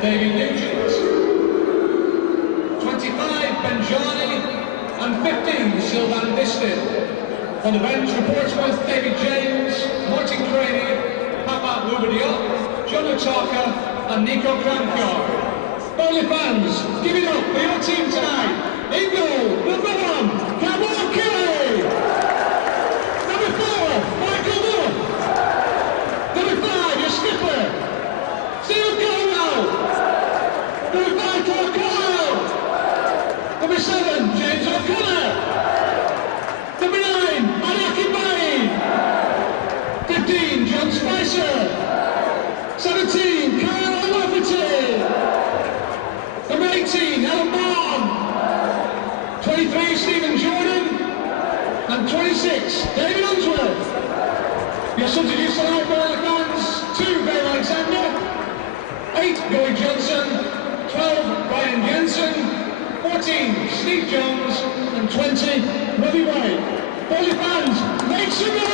David Nugent. 25, Benjani. And 15, Sylvain Distin. On the bench for Portsmouth, David James, Martin Craney, Pamarot, John Otaka and Nico Kramkar. Burnley fans, give it up for your team tonight. In goal, number 1, Gábor Király. Number 4, Michael Duff. Number 5, your skipper, Caldwell. Number 5, Cotterill. Number 7, James O'Connor. Number 9, Akinbiyi. 15, John Spicer. 17, Lafferty. Number 18, Mahon. 23, Stephen Jordan. And 26, David Unsworth. Your substitutes tonight, Burnley fans: 2, Ben Alexander. 8, Guðjónsson. 12, Brian Jensen. 14, Steve Jones. And 20, Robbie. Burnley fans, make some noise!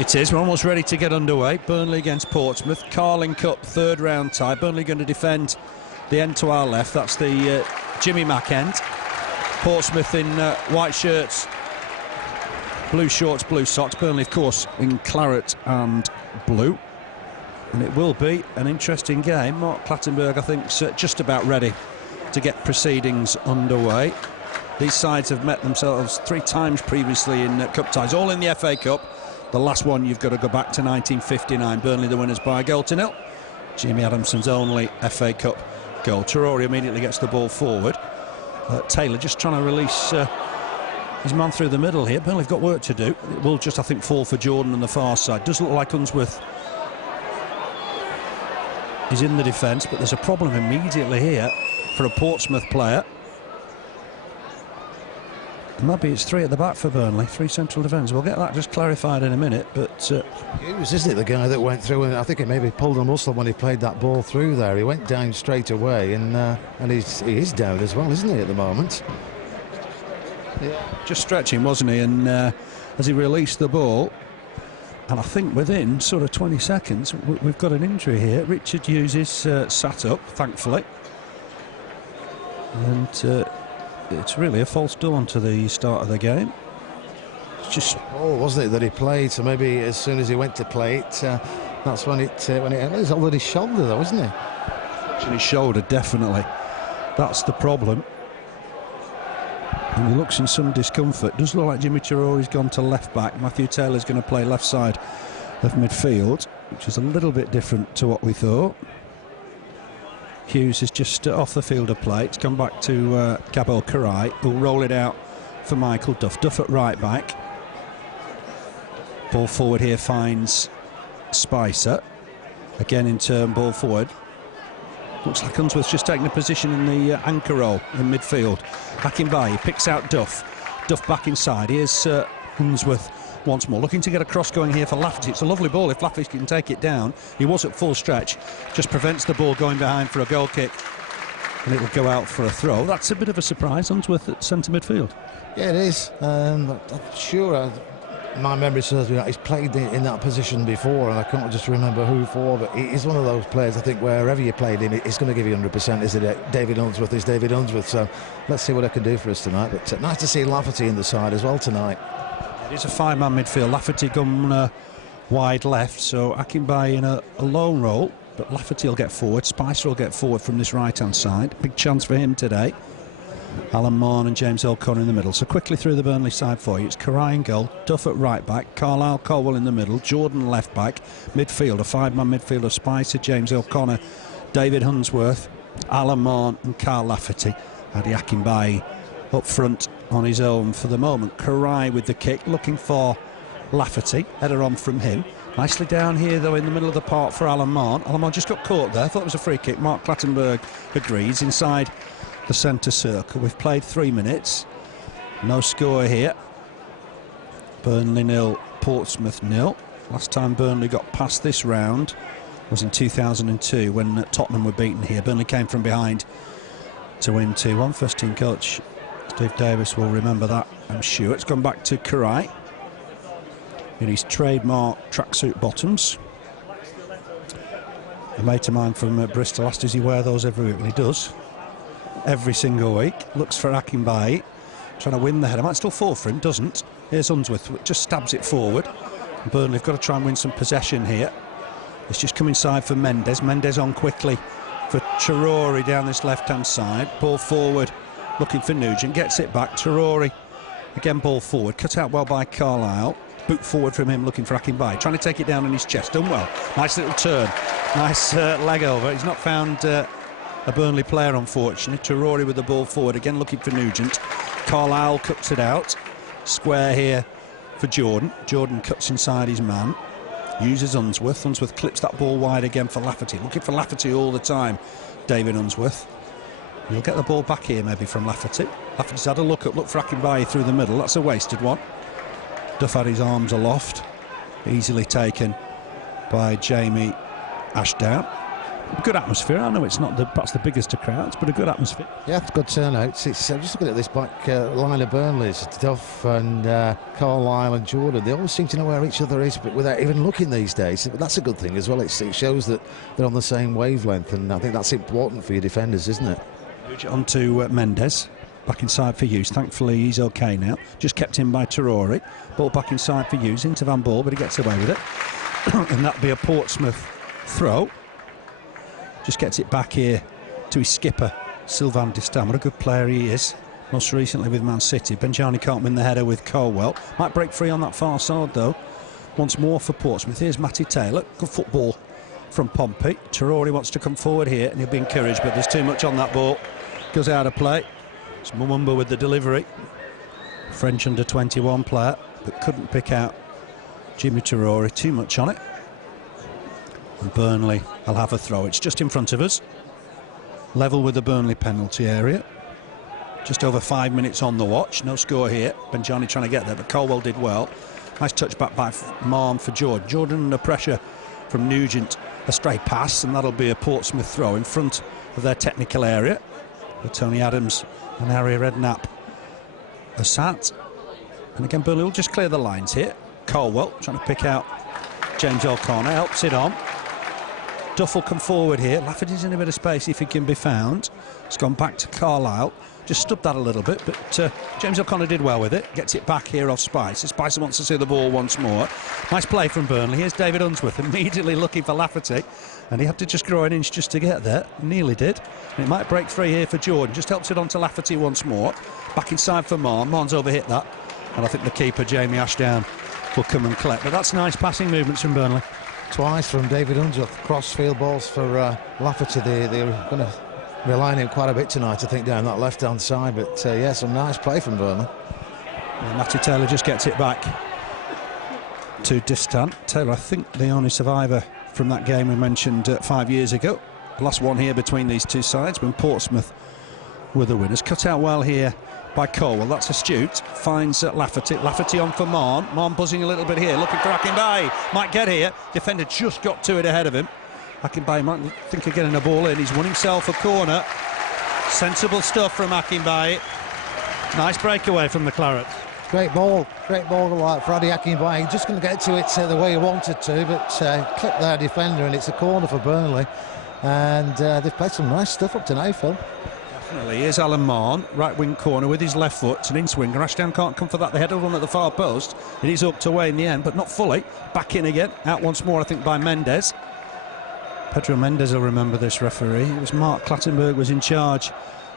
It is, we're almost ready to get underway. Burnley against Portsmouth, Carling Cup third round tie. Burnley going to defend the end to our left, that's the Djimi Mac end. Portsmouth in white shirts, blue shorts, blue socks. Burnley, of course, in claret and blue. And it will be an interesting game. Mark Clattenburg, I think, is just about ready to get proceedings underway. These sides have met themselves 3 times previously in cup ties, all in the FA Cup. The last one, you've got to go back to 1959. Burnley the winners by a goal to 0. Jimmy Adamson's only FA Cup goal. Traoré immediately gets the ball forward. Taylor just trying to release his man through the middle here. Burnley have got work to do. It will just, I think, fall for Jordan on the far side. Does look like Unsworth is in the defence, but there's a problem immediately here for a Portsmouth player. Maybe it's 3 at the back for Burnley, 3 central defenders. We'll get that just clarified in a minute, but... Hughes, isn't it, the guy that went through, and I think he maybe pulled a muscle when he played that ball through there. He went down straight away, and he is down as well, isn't he, at the moment? Yeah. Just stretching, wasn't he? And as he released the ball, and I think within sort of 20 seconds, we've got an injury here. Richard Hughes is sat up, thankfully. And... it's really a false dawn to the start of the game. It's just wasn't it, that he played? So maybe as soon as he went to play it, that's when it was on his shoulder, though, isn't it? On his shoulder, definitely. That's the problem. And he looks in some discomfort. Does look like Djimi Traoré's gone to left back. Matthew Taylor's going to play left side of midfield, which is a little bit different to what we thought. Hughes is just off the field of play. It's come back to Gábor Király, who'll roll it out for Michael Duff. Duff at right back. Ball forward here finds Spicer. Again in turn, ball forward. Looks like Unsworth's just taking a position in the anchor role in midfield. Akinbiyi picks out Duff. Duff back inside. Here's Unsworth once more, looking to get a cross going here for Lafferty. It's a lovely ball if Lafferty can take it down. He was at full stretch, just prevents the ball going behind for a goal kick, and it'll go out for a throw. That's a bit of a surprise. Unsworth at centre midfield. Yeah, it is. I'm sure my memory serves me that he's played in that position before, and I can't just remember who for, but he's one of those players, I think, wherever you played him, he's going to give you 100%, isn't it? David Unsworth is David Unsworth, so let's see what I can do for us tonight. But nice to see Lafferty in the side as well tonight. It is a 5-man midfield. Lafferty gone wide left, so Akinbiyi in a lone role, but Lafferty will get forward. Spicer will get forward from this right-hand side. Big chance for him today. Alan Mahon and James O'Connor in the middle. So quickly through the Burnley side for you. It's Király in goal, Duff at right back, Carlisle, Caldwell in the middle, Jordan left back, midfield, a 5-man midfield of Spicer, James O'Connor, David Unsworth, Alan Mahon and Carl Lafferty. Adi Akinbiyi up front on his own for the moment. Király with the kick, looking for Lafferty, header on from him. Nicely down here, though, in the middle of the park for Alan Mahon. Alan Mahon just got caught there. I thought it was a free kick. Mark Clattenburg agrees inside the centre circle. We've played 3 minutes. No score here. Burnley 0, Portsmouth 0. Last time Burnley got past this round was in 2002 when Tottenham were beaten here. Burnley came from behind to win 2-1. First team coach Steve Davis will remember that, I'm sure. It's gone back to Király in his trademark tracksuit bottoms. A mate of mine from Bristol asked, does he wear those every week? Well, he does, every single week. Looks for Akinbiyi, trying to win the header. Might still fall for him, doesn't. Here's Unsworth, just stabs it forward. Burnley have got to try and win some possession here. It's just come inside for Mendes. Mendes on quickly for Traoré down this left-hand side. Ball forward, looking for Nugent. Gets it back. Traoré, again ball forward. Cut out well by Carlisle. Boot forward from him, looking for Akinbiyi. Trying to take it down on his chest. Done well. Nice little turn. Nice leg over. He's not found a Burnley player, unfortunately. Traoré with the ball forward. Again looking for Nugent. Carlisle cuts it out. Square here for Jordan. Jordan cuts inside his man. Uses Unsworth. Unsworth clips that ball wide again for Lafferty. Looking for Lafferty all the time, David Unsworth. He'll get the ball back here maybe from Lafferty. Lafferty's had a look for Akinbiyi through the middle. That's a wasted one. Duff had his arms aloft. Easily taken by Djimi Ashdown. Good atmosphere. I know it's not perhaps the biggest of crowds, but a good atmosphere. Yeah, it's good turnouts. It's just looking at this back line of Burnley's, Duff and Carlisle and Jordan. They always seem to know where each other is, but without even looking these days. But that's a good thing as well. It shows that they're on the same wavelength, and I think that's important for your defenders, isn't it? On to Mendes. Back inside for Hughes. Thankfully, he's OK now. Just kept in by Traoré. Ball back inside for Hughes. Into Van Ball, but he gets away with it. And that'll be a Portsmouth throw. Just gets it back here to his skipper, Sylvain Distin. What a good player he is. Most recently with Man City. Benjani can't win the header with Caldwell. Might break free on that far side, though. Once more for Portsmouth. Here's Matty Taylor. Good football from Pompey. Traoré wants to come forward here, and he'll be encouraged, but there's too much on that ball. Goes out of play. It's Mvuemba with the delivery. French under-21 player, but couldn't pick out Djimi Traoré. Too much on it. And Burnley will have a throw. It's just in front of us. Level with the Burnley penalty area. Just over 5 minutes on the watch. No score here. Benjani trying to get there, but Caldwell did well. Nice touch back by Mahon for Jordan. Jordan under pressure from Nugent. A stray pass, and that'll be a Portsmouth throw in front of their technical area. With Tony Adams and Harry Redknapp are sat. And again, Burnley will just clear the lines here. Caldwell trying to pick out James O'Connor. Helps it on. Duff will come forward here. Lafferty's in a bit of space if he can be found. It's gone back to Carlisle. Just stubbed that a little bit, but James O'Connor did well with it. Gets it back here off Spicer. Spicer wants to see the ball once more. Nice play from Burnley. Here's David Unsworth immediately looking for Lafferty, and he had to just grow an inch just to get there. Nearly did. And it might break free here for Jordan. Just helps it on to Lafferty once more. Back inside for Mahon. Mahon's overhit that, and I think the keeper, Jamie Ashdown, will come and collect. But that's nice passing movements from Burnley. Twice from David Unsworth. Cross-field balls for Lafferty. They're going to rely on him quite a bit tonight, I think, down that left-hand side. But, yeah, some nice play from Burnley. Yeah, Matty Taylor just gets it back to Distin. Taylor, I think, the only survivor from that game we mentioned 5 years ago. The last one here between these two sides when Portsmouth were the winners. Cut out well here by Caldwell. That's astute. Finds Lafferty. Lafferty on for Mahon. Mahon buzzing a little bit here. Looking for Akinbiyi. Might get here. Defender just got to it ahead of him. Akinbiyi might think of getting a ball in. He's won himself a corner. Sensible stuff from Akinbiyi. Nice breakaway from the Clarets. Great ball for Freddie Akinbiyi. Just going to get to it the way he wanted to, but clipped their defender, and it's a corner for Burnley. And they've played some nice stuff up to now, Phil. Definitely. Here's Alan Mahon, right wing corner with his left foot. It's an in-swinger. Ashdown can't come for that. They headed one at the far post. It is hooked away in the end, but not fully. Back in again. Out once more, I think, by Mendes. Pedro Mendes will remember this referee. It was Mark Clattenburg was in charge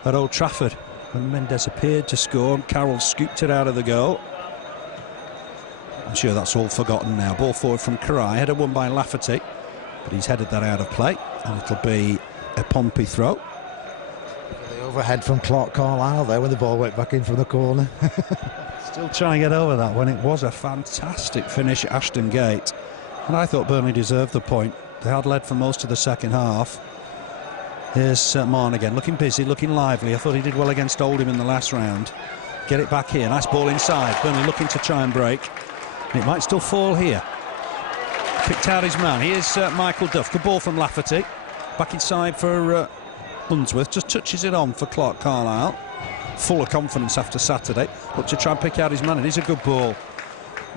at Old Trafford when Mendes appeared to score. Carroll scooped it out of the goal. I'm sure that's all forgotten now. Ball forward from Király. Header won by Lafferty, but he's headed that out of play, and it'll be a Pompey throw. The overhead from Carlisle there when the ball went back in from the corner. Still trying to get over that when it was a fantastic finish at Ashdown Gate. And I thought Burnley deserved the point. They had led for most of the second half. Here's Mahon again, looking busy, looking lively. I thought he did well against Oldham in the last round. Get it back here, nice ball inside. Burnley looking to try and break. And it might still fall here. Picked out his man. Here's Michael Duff. Good ball from Lafferty. Back inside for Unsworth. Just touches it on for Carlisle. Full of confidence after Saturday. Look to try and pick out his man. It is a good ball.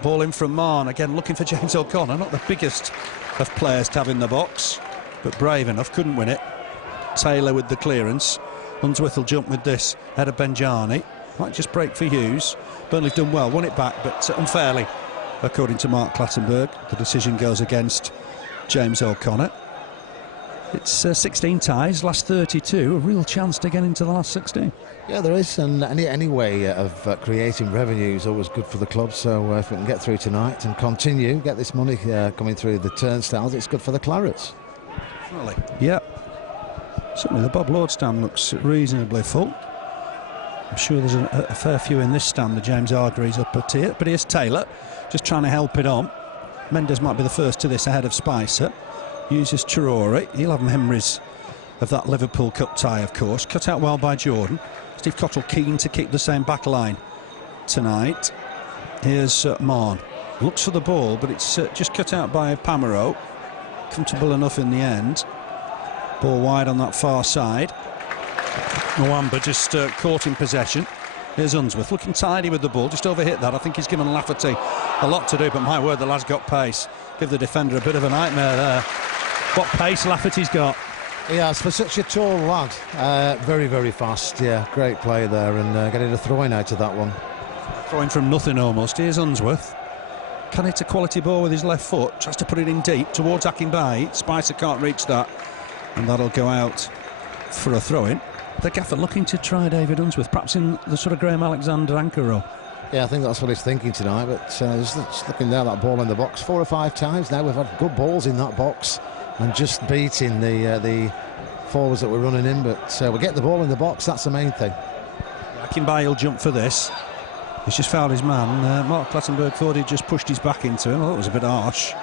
Ball in from Mahon. Again, looking for James O'Connor. Not the biggest of players to have in the box, but brave enough. Couldn't win it. Taylor with the clearance. Unsworth will jump with this. Head of Benjani. Might just break for Hughes. Burnley've done well. Won it back, but unfairly, according to Mark Clattenburg. The decision goes against James O'Connor. It's 16 ties, last 32. A real chance to get into the last 16. Yeah, there is, and any way of creating revenue is always good for the club. So if we can get through tonight and continue, get this money coming through the turnstiles, it's good for the Clarets. Definitely. Yeah. Certainly the Bob Lord stand looks reasonably full. I'm sure there's a fair few in this stand. The James Argery's up at here, but here's Taylor, just trying to help it on. Mendes might be the first to this ahead of Spicer. Uses Traoré. He'll have memories of that Liverpool Cup tie, of course. Cut out well by Jordan. Steve Cotterill keen to keep the same back line tonight. Here's Mahon. Looks for the ball, but it's just cut out by Pamarot. Comfortable enough in the end. Ball wide on that far side. Mvuemba just caught in possession. Here's Unsworth looking tidy with the ball, just overhit that. I think he's given Lafferty a lot to do, but my word, the lad's got pace. Give the defender a bit of a nightmare there. What pace Lafferty's got. He has, for such a tall lad. Very, very fast. Yeah, great play there, and getting a throw-in out of that one. Throwing from nothing almost. Here's Unsworth. Can hit a quality ball with his left foot. Tries to put it in deep towards Akinbiyi. Spicer can't reach that, and that'll go out for a throw-in. The gaffer looking to try David Unsworth, perhaps in the sort of Graham Alexander anchor role. Yeah, I think that's what he's thinking tonight, but just looking there, that ball in the box 4 or 5 times now. We've had good balls in that box and just beating the forwards that we're running in, but we get the ball in the box, that's the main thing. Akinbiyi will jump for this. He's just fouled his man. Mark Clattenburg thought he'd just pushed his back into him. I thought it was a bit harsh.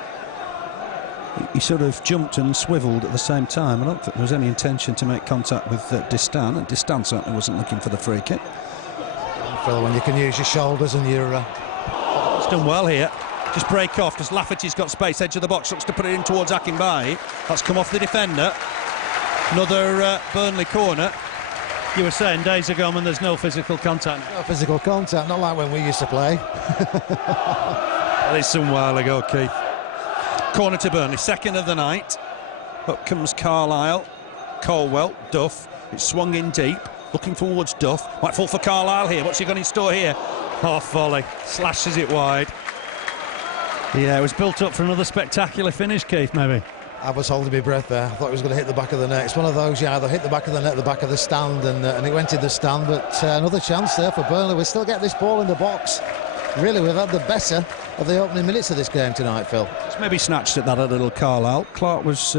He sort of jumped and swivelled at the same time. I don't think there was any intention to make contact with Distin. Distin certainly wasn't looking for the free kick. Phil, when you can use your shoulders and your... It's done well here. Just break off because Lafferty's got space, edge of the box, looks to put it in towards Akinbiyi. That's come off the defender. Another Burnley corner. You were saying days ago when there's no physical contact. No physical contact, not like when we used to play. That is some while ago, Keith. Corner to Burnley, second of the night. Up comes Carlisle. Caldwell, Duff. It's swung in deep, looking towards Duff. Might fall for Carlisle here. What's he got in store here? Half volley, slashes it wide. Yeah, it was built up for another spectacular finish, Keith, maybe. I was holding my breath there. I thought he was going to hit the back of the net. It's one of those, you either hit the back of the net, the back of the stand, and it went in the stand. But another chance there for Burnley. We still get this ball in the box. Really, we've had the better of the opening minutes of this game tonight, Phil. It's maybe snatched at that a little, Carlisle. Clarke was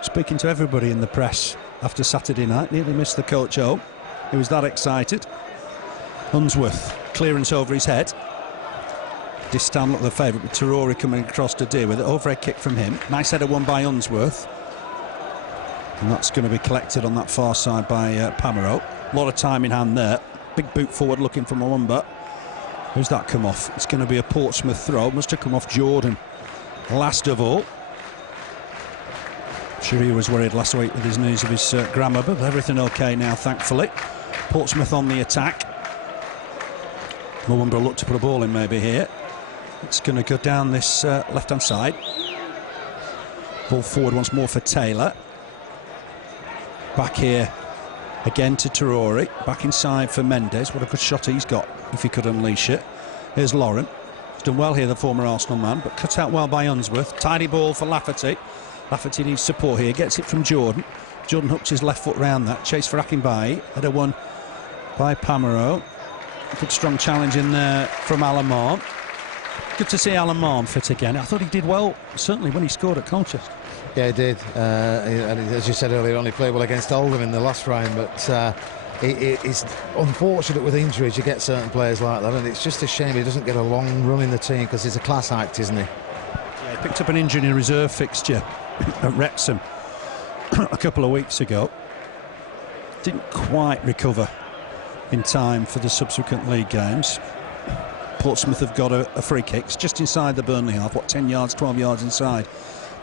speaking to everybody in the press after Saturday night. Nearly missed the coach home. He was that excited. Unsworth, clearance over his head. Distin looked the favourite, with Traoré coming across to deal with it. Overhead kick from him. Nice header won by Unsworth. And that's going to be collected on that far side by Pamarot. A lot of time in hand there. Big boot forward looking for Mvuemba. Who's that come off? It's going to be a Portsmouth throw. Must have come off Jordan. Last of all. I'm sure he was worried last week with his news of his grammar, but everything okay now, thankfully. Portsmouth on the attack. Mvuemba look to put a ball in maybe here. It's going to go down this left-hand side. Ball forward once more for Taylor. Back here again to Traoré. Back inside for Mendes. What a good shot he's got if he could unleash it. Here's Lauren. He's done well here, the former Arsenal man, but cut out well by Unsworth. Tidy ball for Lafferty. Lafferty needs support here. Gets it from Jordan. Jordan hooks his left foot round that. Chase for Akinbiyi. Header won by Pamarot. Good strong challenge in there from Mahon. Good to see Mahon fit again. I thought he did well, certainly when he scored at Colchester. Yeah, he did. And as you said earlier, only played well against Oldham in the last round, but it's unfortunate with injuries you get certain players like that, and it's just a shame he doesn't get a long run in the team, because he's a class act, isn't he? Yeah, he picked up an injury in a reserve fixture at Wrexham a couple of weeks ago. Didn't quite recover in time for the subsequent league games. Portsmouth have got a free kick. It's just inside the Burnley half, 10 yards, 12 yards inside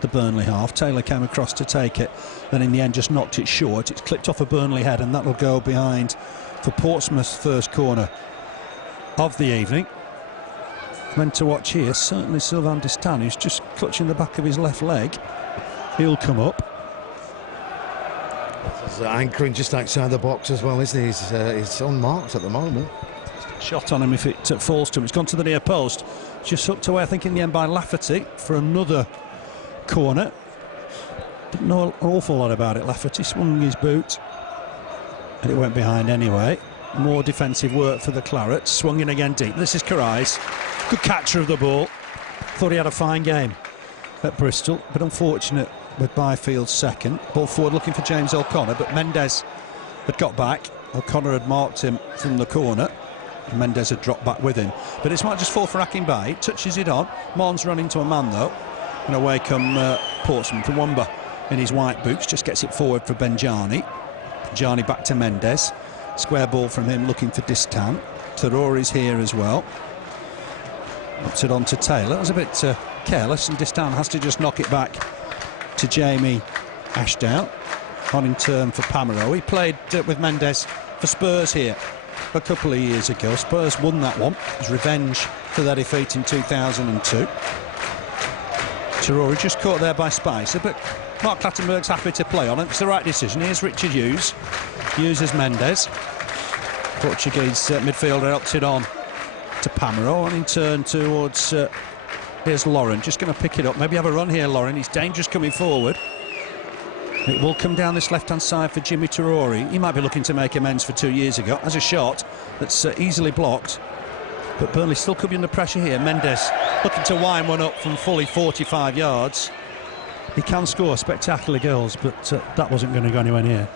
the Burnley half. Taylor came across to take it, then in the end just knocked it short. It's clipped off a Burnley head, and that'll go behind for Portsmouth's first corner of the evening. Meant to watch here, certainly Sylvain Distin, who's just clutching the back of his left leg. He'll come up. He's anchoring just outside the box as well, isn't he? He's unmarked at the moment. Shot on him if it falls to him. It's gone to the near post. Just hooked away, I think, in the end by Lafferty for another corner. Didn't know an awful lot about it. Lafferty swung his boot and it went behind anyway. More defensive work for the Clarets. Swung in again deep. This is Király. Good catcher of the ball. Thought he had a fine game at Bristol, but unfortunate with Byfield's second. Ball forward looking for James O'Connor, but Mendes had got back. O'Connor had marked him from the corner. Mendes had dropped back with him, but it's might just fall for Akinbiyi. Touches it on. Mahon's run into a man though, and away come Portsmouth. Mvuemba in his white boots just gets it forward for Benjani. Benjani back to Mendes. Square ball from him looking for Distin. Traoré's here as well. Puts it on to Taylor. That was a bit careless, and Distin has to just knock it back to Djimi Ashdown. On in turn for Pamarot. He played with Mendes for Spurs here a couple of years ago. Spurs won that one. It was revenge for their defeat in 2002. Traoré just caught there by Spicer, but Mark Clattenburg's happy to play on it. It's the right decision. Here's Richard Hughes. Hughes as Mendes. Portuguese midfielder helps it on to Pamarot, and in turn towards here's Lauren, just going to pick it up, maybe have a run here. Lauren, he's dangerous coming forward. It will come down this left hand side for Djimi Traoré. He might be looking to make amends for 2 years ago. As a shot that's easily blocked, but Burnley still could be under pressure here. Mendes looking to wind one up from fully 45 yards. He can score spectacular goals, but that wasn't going to go anywhere near.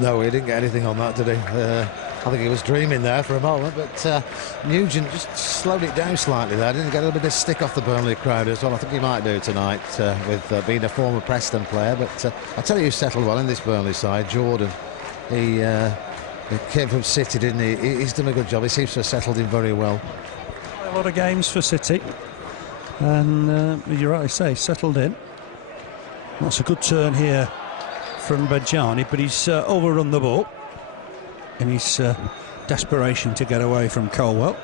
No, he didn't get anything on that, did he? I think he was dreaming there for a moment, but Nugent just slowed it down slightly there. Didn't get a little bit of stick off the Burnley crowd as well. I think he might do tonight with being a former Preston player. But I tell you, he settled well in this Burnley side. Jordan, he came from City, didn't he? He's done a good job. He seems to have settled in very well. A lot of games for City, and you rightly say, settled in. That's a good turn here from Benjani, but he's overrun the ball in his desperation to get away from Caldwell.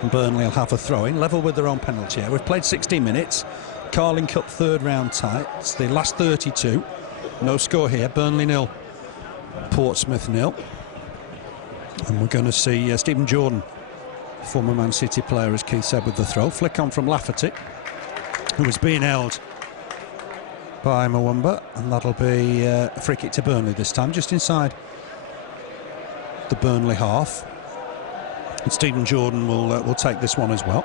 And Burnley will have a throw-in, level with their own penalty here. We've played 60 minutes. Carling Cup third round tie. It's the last 32. No score here. Burnley 0, Portsmouth 0. And we're going to see Stephen Jordan, former Man City player, as Keith said, with the throw. Flick on from Lafferty, who was being held by Mvuemba, and that'll be a free kick to Burnley this time, just inside the Burnley half. And Stephen Jordan will take this one as well.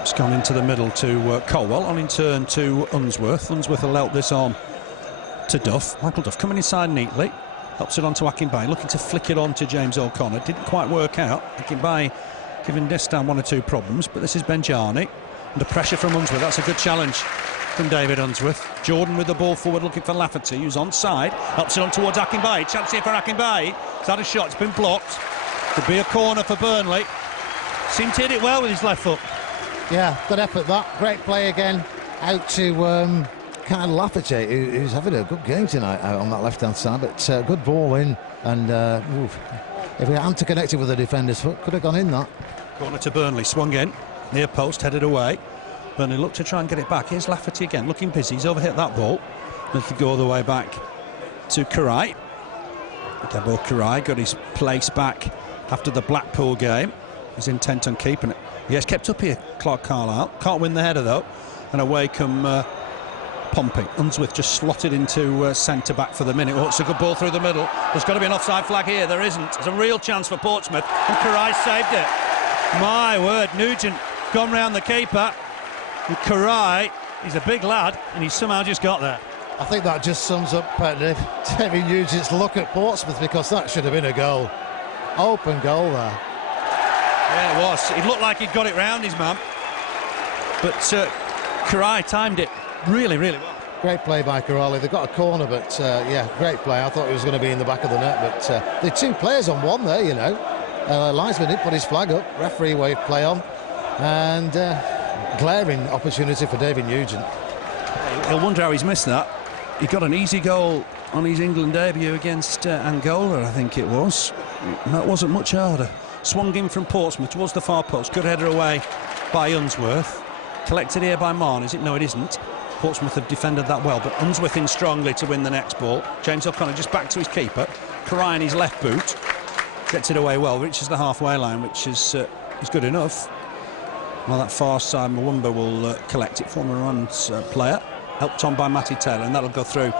It's gone into the middle to Caldwell, on in turn to Unsworth. Unsworth will let this on to Duff. Michael Duff coming inside neatly, helps it on to Akinbiyi, looking to flick it on to James O'Connor. Didn't quite work out. Akinbiyi giving Distin 1 or 2 problems, but this is Benjani. Under pressure from Unsworth. That's a good challenge from David Unsworth. Jordan with the ball forward looking for Lafferty, who's onside. Helps it on towards Akinbiyi. Chance here for Akinbiyi. He's had a shot, it's been blocked. Could be a corner for Burnley. Seemed to hit it well with his left foot. Yeah, good effort that. Great play again out to kind of Lafferty, who's having a good game tonight out on that left-hand side. But good ball in, and if he hadn't connected with the defender's foot, could have gone in that. Corner to Burnley, swung in. Near post, headed away. Burnley looked to try and get it back. Here's Lafferty again, looking busy. He's overhit that ball. Let it go all the way back to Király. Gábor Király got his place back after the Blackpool game. He's intent on keeping it. He has kept up here, Clarke Carlisle. Can't win the header though. And away come Pompey. Unsworth just slotted into centre-back for the minute. Oh, it's a good ball through the middle. There's got to be an offside flag here. There isn't. It's a real chance for Portsmouth. And Király saved it. My word, Nugent gone round the keeper. And Király, he's a big lad, and he's somehow just got there. I think that just sums up David Nugent's look at Portsmouth, because that should have been a goal. Open goal there. Yeah, it was. It looked like he'd got it round his man. But Király timed it really, really well. Great play by Király. They got a corner, but yeah, great play. I thought it was going to be in the back of the net, but the two players on one there, you know. Linesman did put his flag up, referee waved play on, and glaring opportunity for David Nugent. He'll wonder how he's missed that. He got an easy goal on his England debut against Angola, I think it was. And that wasn't much harder. Swung in from Portsmouth towards the far post. Good header away by Unsworth. Collected here by Mahon, is it? No, it isn't. Portsmouth have defended that well, but Unsworth in strongly to win the next ball. James O'Connor just back to his keeper. Király in his left boot. Gets it away well, reaches the halfway line, which is good enough. Well, that far side, Mvuemba will collect it, former Iran's player. Helped on by Matty Taylor, and that'll go through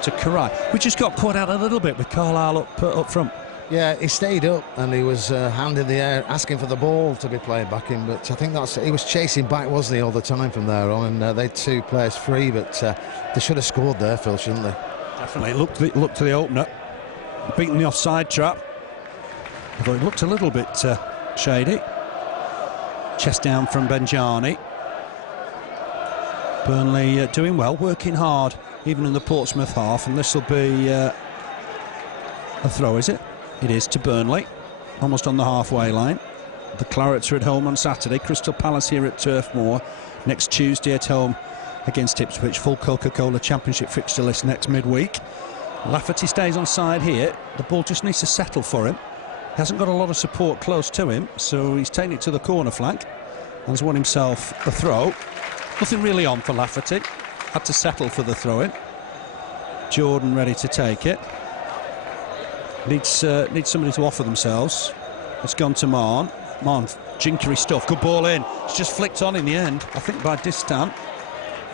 to Király. We just got caught out a little bit with Carlisle up front. Yeah, he stayed up and he was hand in the air, asking for the ball to be played back in. But I think he was chasing back, wasn't he, all the time from there on? And they had two players free, but they should have scored there, Phil, shouldn't they? Definitely. Look to the opener, beating the offside trap. Although it looked a little bit shady. Chest down from Benjani. Burnley doing well, working hard, even in the Portsmouth half, and this will be a throw, is it? It is to Burnley, almost on the halfway line. The Clarets are at home on Saturday, Crystal Palace here at Turf Moor next Tuesday at home against Ipswich. Full Coca-Cola Championship fixture list next midweek. Lafferty stays on side here. The ball just needs to settle for him. He hasn't got a lot of support close to him, so he's taken it to the corner flank and has won himself a throw. Nothing really on for Lafferty. Had to settle for the throw-in. Jordan ready to take it. Needs somebody to offer themselves. It's gone to Mahon. Mahon, jinkery stuff. Good ball in. It's just flicked on in the end, I think, by Distin.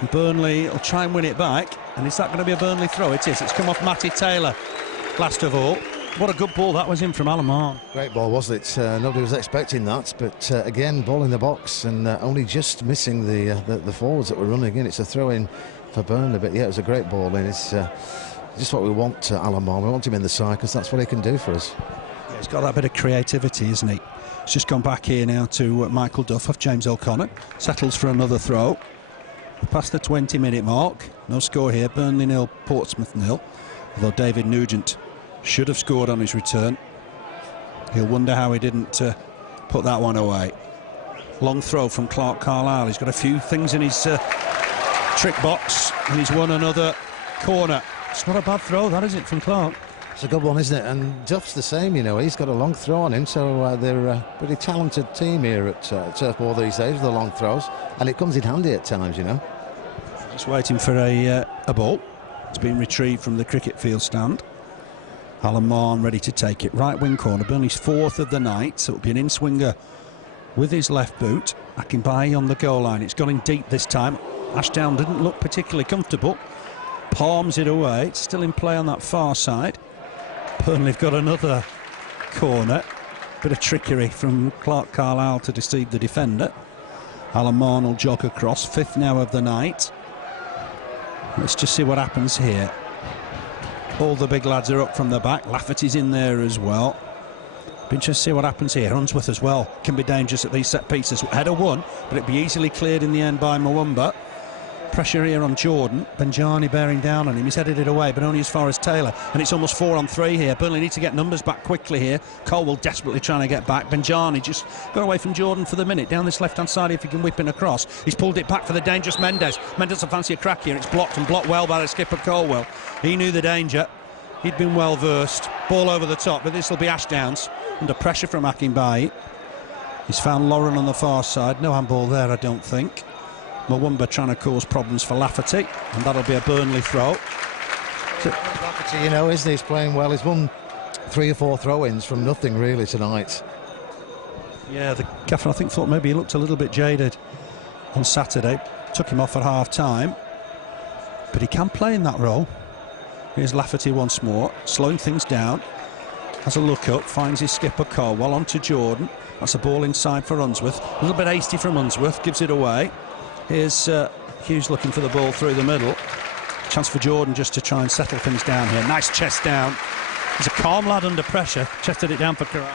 And Burnley will try and win it back. And is that going to be a Burnley throw? It is. It's come off Matty Taylor, last of all. What a good ball that was in from Alan Mahon. Great ball, wasn't it? Nobody was expecting that, but again, ball in the box and only just missing the forwards that were running in. It's a throw-in for Burnley, but yeah, it was a great ball in. It's just what we want, Alan Mahon. We want him in the side because that's what he can do for us. Yeah, he's got that bit of creativity, isn't he? He's just gone back here now to Michael Duff off James O'Connor. Settles for another throw. Past the 20-minute mark. No score here. Burnley 0, Portsmouth 0. Although David Nugent should have scored on his return. He'll wonder how he didn't put that one away. Long throw from Clarke Carlisle. He's got a few things in his trick box, and he's won another corner. It's not a bad throw, that, is it, from Clarke? It's a good one, isn't it? And Duff's the same, you know. He's got a long throw on him, so they're a pretty talented team here at Turf Moor these days with the long throws, and it comes in handy at times, you know. Just waiting for a ball. It's been retrieved from the cricket field stand. Alan Mahon ready to take it. Right wing corner. Burnley's fourth of the night, so it'll be an in-swinger with his left boot. Akinbiyi on the goal line. It's gone in deep this time. Ashdown didn't look particularly comfortable. Palms it away. It's still in play on that far side. Burnley have got another corner. Bit of trickery from Clarke Carlisle to deceive the defender. Alan Mahon will jog across. Fifth now of the night. Let's just see what happens here. All the big lads are up from the back. Lafferty's in there as well. Be interested to see what happens here. Unsworth as well can be dangerous at these set pieces. Header one, but it'll be easily cleared in the end by Mvuemba. Pressure here on Jordan. Benjani bearing down on him. He's headed it away, but only as far as Taylor. And it's almost 4-on-3 here. Burnley need to get numbers back quickly here. Caldwell desperately trying to get back. Benjani just got away from Jordan for the minute. Down this left-hand side if he can whip it across. He's pulled it back for the dangerous Mendes. Mendes will fancy a crack here. It's blocked, and blocked well by the skipper Caldwell. He knew the danger. He'd been well versed. Ball over the top, but this will be Ashdown's. Under pressure from Akinbiyi. He's found Lauren on the far side. No handball there, I don't think. Mvuemba trying to cause problems for Lafferty, and that'll be a Burnley throw. Lafferty, you know, isn't he? He's playing well. He's won 3 or 4 throw-ins from nothing really tonight. Yeah, the gaffer I think thought maybe he looked a little bit jaded on Saturday. Took him off at half-time, but he can play in that role. Here's Lafferty once more, slowing things down. Has a look up, finds his skipper Caldwell onto Jordan. That's a ball inside for Unsworth. A little bit hasty from Unsworth, gives it away. Here's Hughes looking for the ball through the middle. Chance for Jordan just to try and settle things down here. Nice chest down. He's a calm lad under pressure. Chested it down for Király.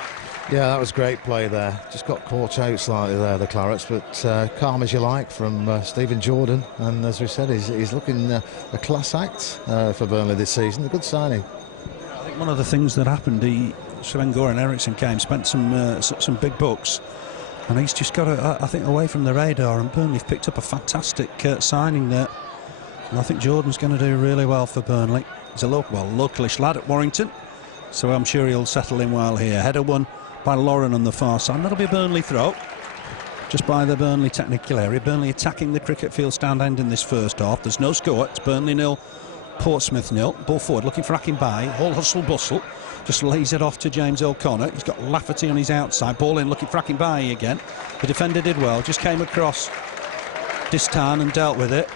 Yeah, that was great play there. Just got caught out slightly there, the Clarets, but calm as you like from Stephen Jordan. And as we said, he's looking a class act for Burnley this season. A good signing. I think one of the things that happened, Sven-Göran Eriksson came, spent some big bucks, and he's just got, I think, away from the radar. And Burnley have picked up a fantastic signing there. And I think Jordan's going to do really well for Burnley. He's a localish lad at Warrington, so I'm sure he'll settle in well here. Header won by Lauren on the far side. That'll be a Burnley throw, just by the Burnley technical area. Burnley attacking the cricket field stand end in this first half. There's no score. It's Burnley 0, Portsmouth 0. Ball forward, looking for Akinbiyi. All hustle bustle. Just lays it off to James O'Connor. He's got Lafferty on his outside. Ball in, looking for Akinbiyi again. The defender did well. Just came across Distin and dealt with it.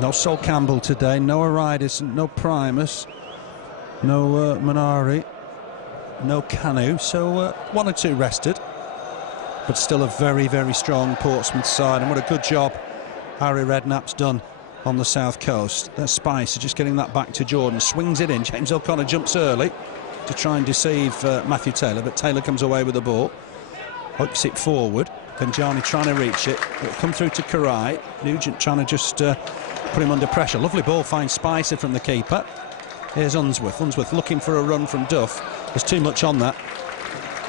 No Sol Campbell today. No Aridis. No Primus. No Manari. No Canu, so 1 or 2 rested, but still a very, very strong Portsmouth side. And what a good job Harry Redknapp's done on the south coast. There's Spicer just getting that back to Jordan, swings it in. James O'Connor jumps early to try and deceive Matthew Taylor, but Taylor comes away with the ball, hooks it forward. Benjani trying to reach it. It'll come through to Király. Nugent trying to just put him under pressure. Lovely ball, finds Spicer from the keeper. Here's Unsworth. Unsworth looking for a run from Duff. There's too much on that.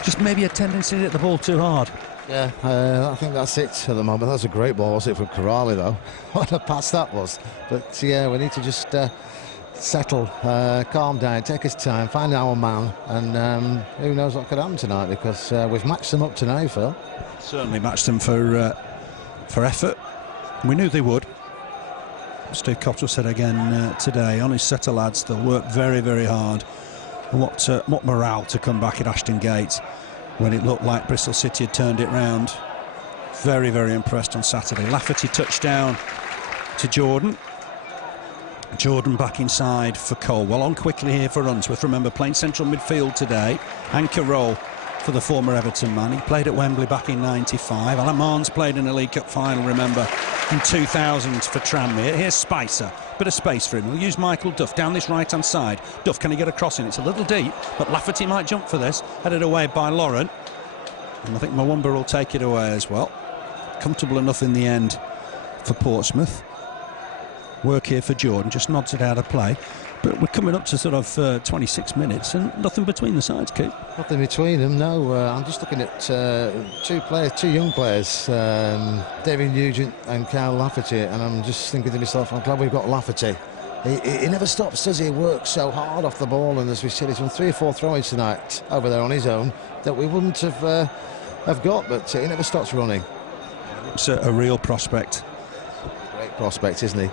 Just maybe a tendency to hit the ball too hard. Yeah, I think that's it at the moment. That's a great ball, was it, from Király, though? What a pass that was. But, yeah, we need to just settle, calm down, take his time, find our man, and who knows what could happen tonight, because we've matched them up tonight, Phil. Certainly matched them for effort. We knew they would. Steve Cotterill said again today, on his set of lads, they'll work very, very hard. And what morale to come back at Ashton Gate when it looked like Bristol City had turned it round. Very, very impressed on Saturday. Lafferty touchdown to Jordan. Jordan back inside for Caldwell. On quickly here for Unsworth. Remember, playing central midfield today. Anchor role for the former Everton man. He played at Wembley back in '95. Alan Mahon's played in a League Cup final, remember, in 2000 for Tranmere. Here's Spicer. Bit of space for him. We'll use Michael Duff down this right-hand side. Duff, can he get a cross in? It's a little deep, but Lafferty might jump for this. Headed away by Lauren. And I think Mvuemba will take it away as well. Comfortable enough in the end for Portsmouth. Work here for Jordan. Just nods it out of play. But we're coming up to sort of 26 minutes and nothing between the sides, Keith. Nothing between them, no. I'm just looking at two young players, David Nugent and Kyle Lafferty, and I'm just thinking to myself, I'm glad we've got Lafferty. He never stops, does he? He works so hard off the ball, and as we said, he's won 3 or 4 throw-ins tonight over there on his own that we wouldn't have got, but he never stops running. It's a real prospect. Great prospect, isn't he?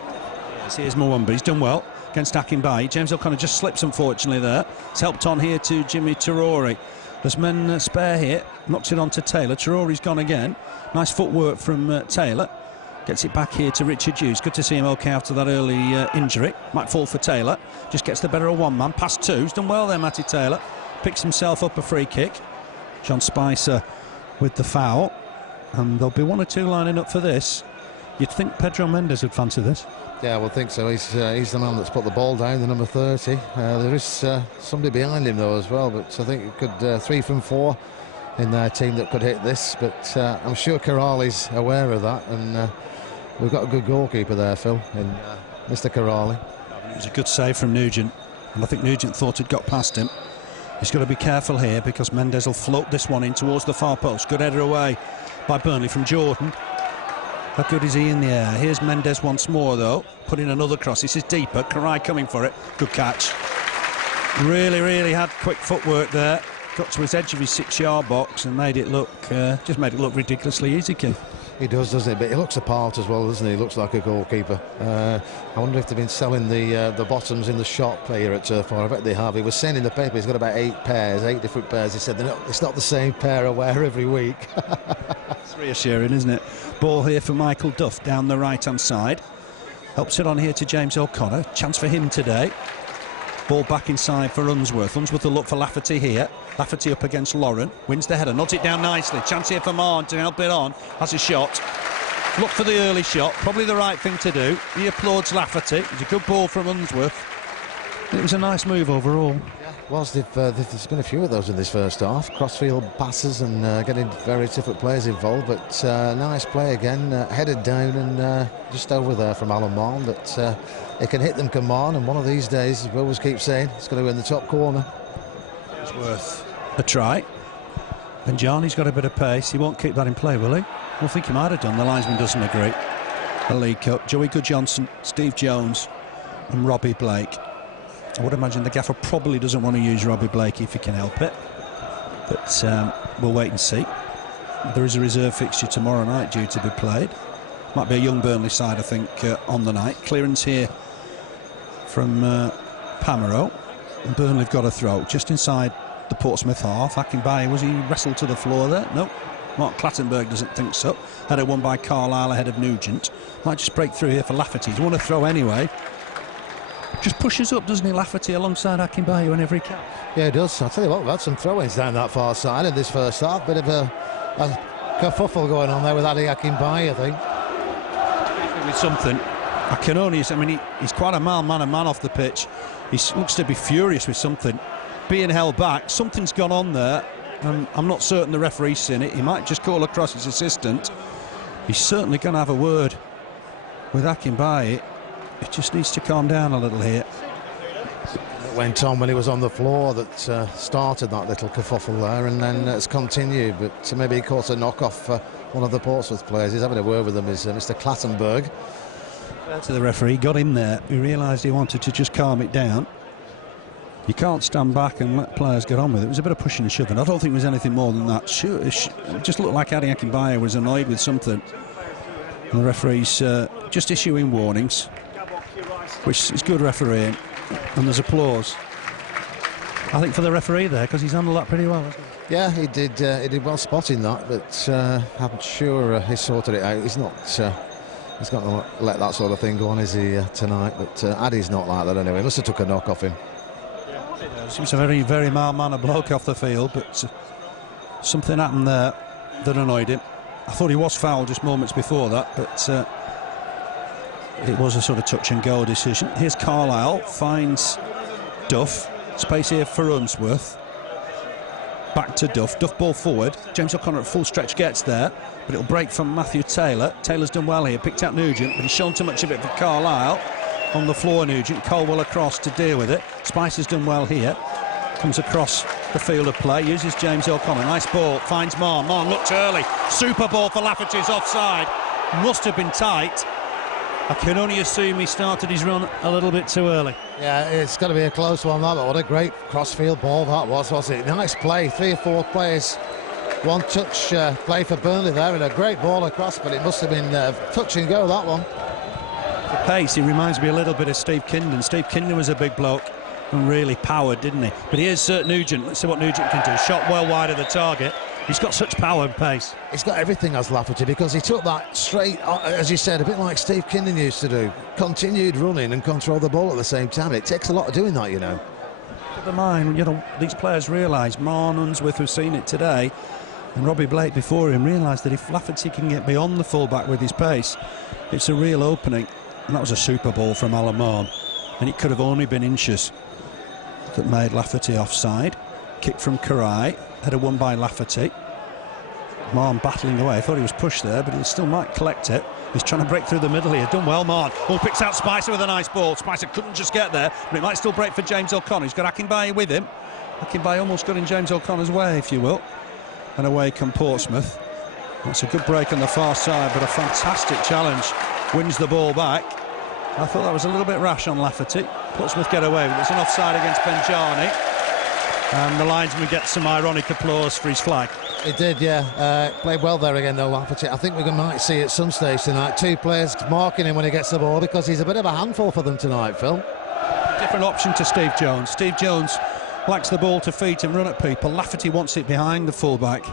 Yes, here's Mvuemba. He's done well against Akinbiyi. James O'Connor just slips, unfortunately, there. It's helped on here to Djimi Traoré. There's men spare here. Knocks it on to Taylor. Traore's gone again. Nice footwork from Taylor. Gets it back here to Richard Hughes. Good to see him okay after that early injury. Might fall for Taylor. Just gets the better of one man. Past 2. He's done well there, Matty Taylor. Picks himself up a free kick. John Spicer with the foul. And there'll be 1 or 2 lining up for this. You'd think Pedro Mendes would fancy this. Yeah, I would think so. He's the man that's put the ball down, the number 30. There is somebody behind him, though, as well. But I think it could 3 from 4 in their team that could hit this. But I'm sure Király's aware of that. And we've got a good goalkeeper there, Phil, in Mr. Király. It was a good save from Nugent. And I think Nugent thought it got past him. He's got to be careful here because Mendes will float this one in towards the far post. Good header away by Burnley from Jordan. How good is he in the air? Here's Mendes once more, though. Putting another cross. This is deeper. Király coming for it. Good catch. Really, really had quick footwork there. Got to his edge of his 6-yard box and made it look, just made it look ridiculously easy, Keith. He does, doesn't he? But he looks the part as well, doesn't he? He looks like a goalkeeper. I wonder if they've been selling the bottoms in the shop here at Turf Moor. I bet they have. He was saying in the paper he's got about 8 pairs, 8 different pairs. He said it's not the same pair I wear every week. It's reassuring, isn't it? Ball here for Michael Duff down the right-hand side. Helps it on here to James O'Connor. Chance for him today. Ball back inside for Unsworth. Unsworth will look for Lafferty here. Lafferty up against Lauren. Wins the header. Nods it down nicely. Chance here for Mahon to help it on. Has a shot. looked for the early shot, probably the right thing to do. He applauds Lafferty. It was a good ball from Unsworth. It was a nice move overall. Yeah, there's been a few of those in this first half. Crossfield passes and getting very different players involved, but nice play again, headed down and just over there from Alan Mahon, but it can hit them, come on, and one of these days, we always keep saying, it's going to go in the top corner. It's worth a try. Benjani's got a bit of pace. He won't keep that in play, will he? I think he might have done. The linesman doesn't agree. The League Cup, Joey Guðjónsson, Steve Jones and Robbie Blake. I would imagine the gaffer probably doesn't want to use Robbie Blake if he can help it, but we'll wait and see. There is a reserve fixture tomorrow night due to be played. Might be a young Burnley side, I think, on the night. Clearance here from Pamarot, and Burnley have got a throw just inside the Portsmouth half. Akinbiyi, was he wrestled to the floor there? No. Mark Clattenburg doesn't think so. Header won by Carlisle ahead of Nugent. Might just break through here for Lafferty. He's won a throw anyway. Just pushes up, doesn't he, Lafferty, alongside Akinbiyi whenever he can? Yeah, he does. I'll tell you what, we've had some throw-ins down that far side in this first half. Bit of a kerfuffle going on there with Adi Akinbiyi, I think. With something. I can only... I mean, he's quite a mild man off the pitch. He looks to be furious with something. Being held back, something's gone on there. I'm not certain the referee's seen it. He might just call across his assistant. He's certainly going to have a word with Akinbiyi. He just needs to calm down a little here. It went on when he was on the floor that started that little kerfuffle there, and then it's continued. But maybe he caught a knock off one of the Portsmouth players. He's having a word with them, is Mr. Clattenburg. To the referee, got in there. He realised he wanted to just calm it down. You can't stand back and let players get on with it. It was a bit of pushing and shoving. I don't think it was anything more than that. It just looked like Adi Akinbiyi was annoyed with something. And the referee's just issuing warnings, which is good refereeing, and there's applause, I think, for the referee there, because he's handled that pretty well, hasn't he? Yeah, he did well spotting that, but I'm sure he sorted it out. He's not going to let that sort of thing go on, is he, tonight? But Addy's not like that anyway. He must have took a knock off him. He was a very, very mild-mannered bloke off the field, but something happened there that annoyed him. I thought he was fouled just moments before that, but it was a sort of touch-and-go decision. Here's Carlisle, finds Duff. Space here for Unsworth. Back to Duff. Duff ball forward. James O'Connor at full stretch gets there, but it'll break from Matthew Taylor. Taylor's done well here, picked out Nugent, but he's shown too much of it for Carlisle. On the floor, Nugent. Caldwell across to deal with it. Spicer's done well here. Comes across the field of play, uses James O'Connor. Nice ball, finds Mahon. Mahon looked early. Super ball for Lafferty's offside. Must have been tight. I can only assume he started his run a little bit too early. Yeah, it's going to be a close one, that, but what a great crossfield ball that was it? Nice play, 3 or 4 players. One touch play for Burnley there, and a great ball across, but it must have been touch and go, that one. The pace, he reminds me a little bit of Steve Kindon. Steve Kindon was a big bloke and really powered, didn't he? But here's Nugent. Let's see what Nugent can do. Shot well wide of the target. He's got such power and pace. He's got everything as Lafferty, because he took that straight, as you said, a bit like Steve Kindon used to do. Continued running and control the ball at the same time. It takes a lot of doing that, you know. Keep in mind, you know, these players realise, Mahon, Unsworth, who've seen it today, and Robbie Blake before him, realised that if Lafferty can get beyond the full-back with his pace, it's a real opening. And that was a super ball from Alan Mahon, and it could have only been inches that made Lafferty offside. Kick from Király, header won by Lafferty. Mahon battling away. I thought he was pushed there, but he still might collect it. He's trying to break through the middle here. Done well, Mahon. Oh, picks out Spicer with a nice ball. Spicer couldn't just get there, but it might still break for James O'Connor. He's got Akinbiyi with him. Akinbiyi almost got in James O'Connor's way, if you will. And away come Portsmouth. That's a good break on the far side, but a fantastic challenge. Wins the ball back. I thought that was a little bit rash on Lafferty. Portsmouth get away with it. It's an offside against Benjani. And the linesman gets some ironic applause for his flag. He did, yeah. Played well there again, though, Lafferty. I think we might see at some stage tonight 2 players marking him when he gets the ball, because he's a bit of a handful for them tonight, Phil. Different option to Steve Jones. Steve Jones likes the ball to feet and run at people. Lafferty wants it behind the fullback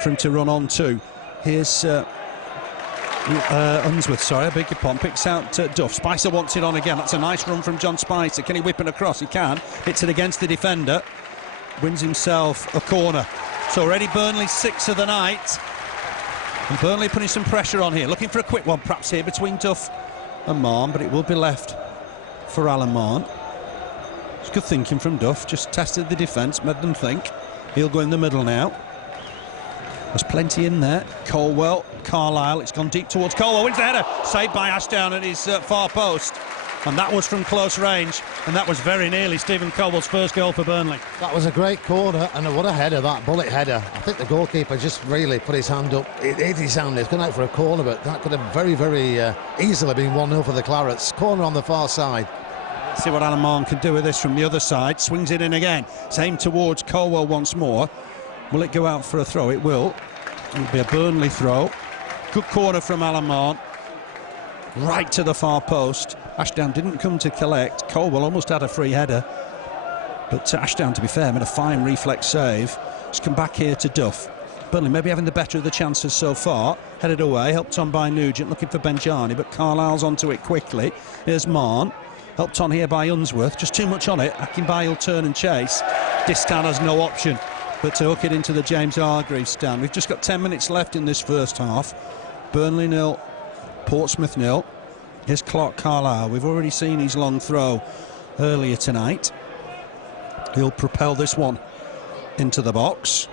for him to run on to. Here's Unsworth, sorry, I beg your pardon, picks out Duff. Spicer wants it on again. That's a nice run from John Spicer. Can he whip it across? He can. Hits it against the defender. Wins himself a corner. So already Burnley 6 of the night. And Burnley putting some pressure on here, looking for a quick one, perhaps here between Duff and Mahon, but it will be left for Alan Mahon. It's good thinking from Duff, just tested the defence, made them think. He'll go in the middle now. There's plenty in there. Caldwell, Carlisle, it's gone deep towards Caldwell, wins the header, saved by Ashdown at his far post. And that was from close range, and that was very nearly Stephen Caldwell's first goal for Burnley. That was a great corner, and what a header, that bullet header. I think the goalkeeper just really put his hand up. It hit his hand, it's gone out for a corner, but that could have very, very easily been 1-0 for the Clarets. Corner on the far side. See what Alan Mahon can do with this from the other side. Swings it in again. Same towards Caldwell once more. Will it go out for a throw? It will. It'll be a Burnley throw. Good corner from Alan Mahon. Right to the far post. Ashdown didn't come to collect. Caldwell almost had a free header, but Ashdown, to be fair, made a fine reflex save. Let's come back here to Duff. Burnley maybe having the better of the chances so far. Headed away, helped on by Nugent, looking for Benjani, but Carlisle's onto it quickly. Here's Mahon, helped on here by Unsworth. Just too much on it. Akinbiyi will turn and chase. Distin has no option but to hook it into the James Hargreaves stand. We've just got 10 minutes left in this first half. Burnley 0, Portsmouth 0. Here's Clarke Carlisle. We've already seen his long throw earlier tonight. He'll propel this one into the box.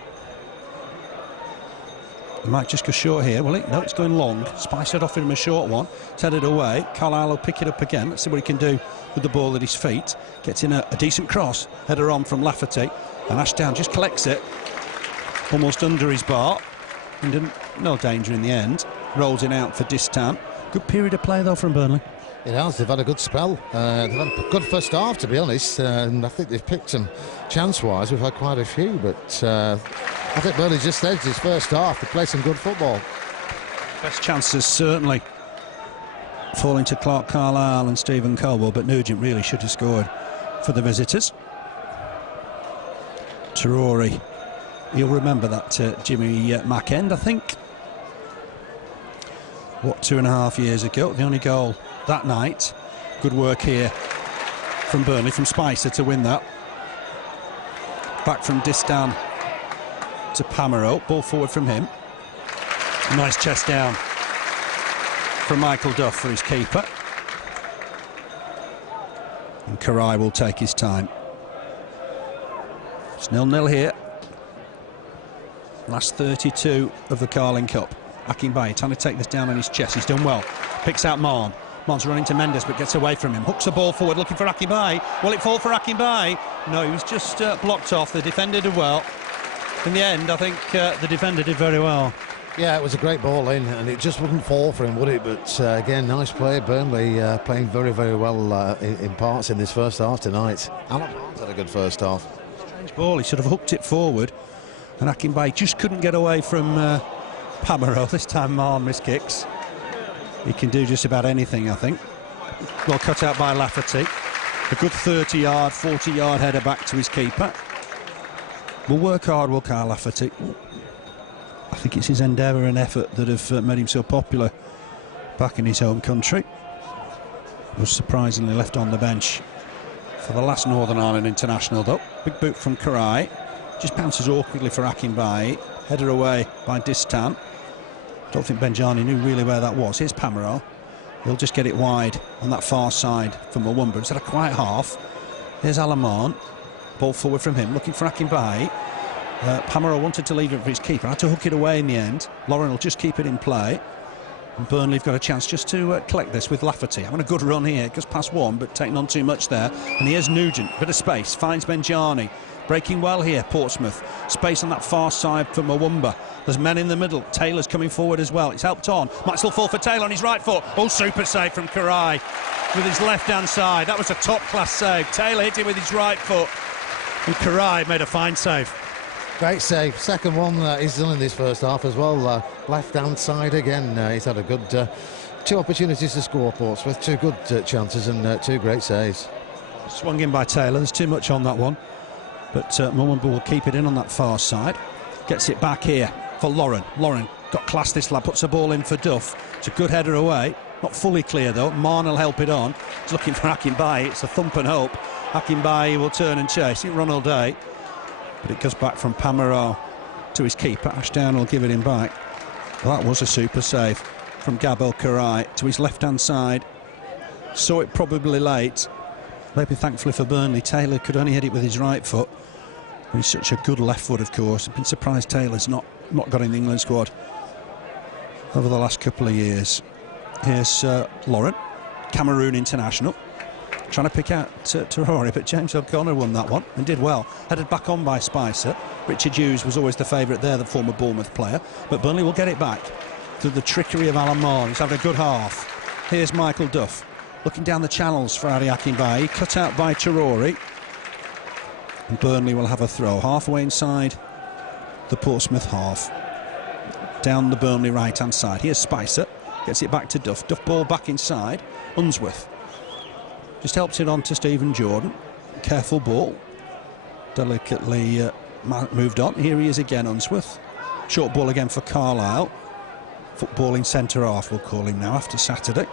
He might just go short here, will he? No, it's going long. Spice had offered him a short one. It's headed away. Carlisle will pick it up again. Let's see what he can do with the ball at his feet. Gets in a decent cross. Header on from Lafferty. And Ashdown just collects it. Almost under his bar. And no danger in the end. Rolls it out for Distin. Good period of play though from Burnley. It has, they've had a good spell. They've had a good first half, to be honest, and I think they've picked some chance-wise. We've had quite a few, but I think Burnley just edged his first half to play some good football. Best chances certainly falling to Clarke Carlisle and Stephen Caldwell, but Nugent really should have scored for the visitors. Traoré, you'll remember that Djimi Mahon, I think. What, 2.5 years ago, the only goal that night. Good work here from Burnley, from Spicer to win that. Back from Distin to Pamarot, ball forward from him. Nice chest down from Michael Duff for his keeper. And Király will take his time. It's 0-0 here. Last 32 of the Carling Cup. Akinbiyi trying to take this down on his chest. He's done well. Picks out Mahon. Mahon's running to Mendes but gets away from him. Hooks the ball forward looking for Akinbiyi. Will it fall for Akinbiyi? No, he was just blocked off. The defender did well. In the end, I think the defender did very well. Yeah, it was a great ball in and it just wouldn't fall for him, would it? But again, nice play. Burnley playing very, very well in parts in this first half tonight. Alan Mahon's had a good first half. Strange ball. He sort of hooked it forward and Akinbiyi just couldn't get away from Pamarot. This time Mahon missed kicks. He can do just about anything, I think. Well cut out by Lafferty. A good 30-yard, 40-yard header back to his keeper. Will work hard, will Carl Lafferty. I think it's his endeavour and effort that have made him so popular back in his home country. Was surprisingly left on the bench for the last Northern Ireland international though. Big boot from Király. Just bounces awkwardly for Akinbiyi. Header away by Distin. Don't think Benjani knew really where that was. Here's Pamarot. He'll just get it wide on that far side for Mvuemba. It's had a quiet half. Here's Alan Mahon. Ball forward from him, looking for Akinbiyi. Pamarot wanted to leave it for his keeper. Had to hook it away in the end. Lauren will just keep it in play. And Burnley have got a chance just to collect this with Lafferty. Having a good run here. Goes past one, but taking on too much there. And here's Nugent. Bit of space. Finds Benjani. Breaking well here, Portsmouth. Space on that far side for Mvuemba. There's men in the middle. Taylor's coming forward as well. It's helped on. Might still fall for Taylor on his right foot. Oh, super save from Király with his left-hand side. That was a top-class save. Taylor hit it with his right foot. And Király made a fine save. Great save. Second one he's done in this first half as well. Left-hand side again. He's had a good two opportunities to score, Portsmouth. Two good chances and two great saves. Swung in by Taylor. There's too much on that one. But Mvuemba will keep it in on that far side. Gets it back here for Lauren. Lauren got class, this lad. Puts the ball in for Duff. It's a good header away. Not fully clear though. Mahon will help it on. He's looking for Akinbiyi. It's a thump and hope. Akinbiyi will turn and chase. He'll run all day. But it goes back from Pamarot to his keeper. Ashdown will give it him back. Well, that was a super save from Gábor Király to his left-hand side. Saw it probably late. Maybe thankfully for Burnley, Taylor could only hit it with his right foot. He's such a good left foot, of course. I've been surprised Taylor's not got in the England squad over the last couple of years. Here's Laurent, Cameroon international, trying to pick out Traoré, but James O'Connor won that one and did well. Headed back on by Spicer. Richard Hughes was always the favourite there, the former Bournemouth player, but Burnley will get it back through the trickery of Mahon. He's having a good half. Here's Michael Duff, looking down the channels for Akinbiyi, cut out by Traoré. And Burnley will have a throw halfway inside the Portsmouth half. Down the Burnley right-hand side. Here's Spicer, gets it back to Duff. Duff ball back inside. Unsworth just helps it on to Stephen Jordan. Careful ball. Delicately moved on. Here he is again, Unsworth. Short ball again for Carlisle. Footballing centre half, we'll call him now after Saturday.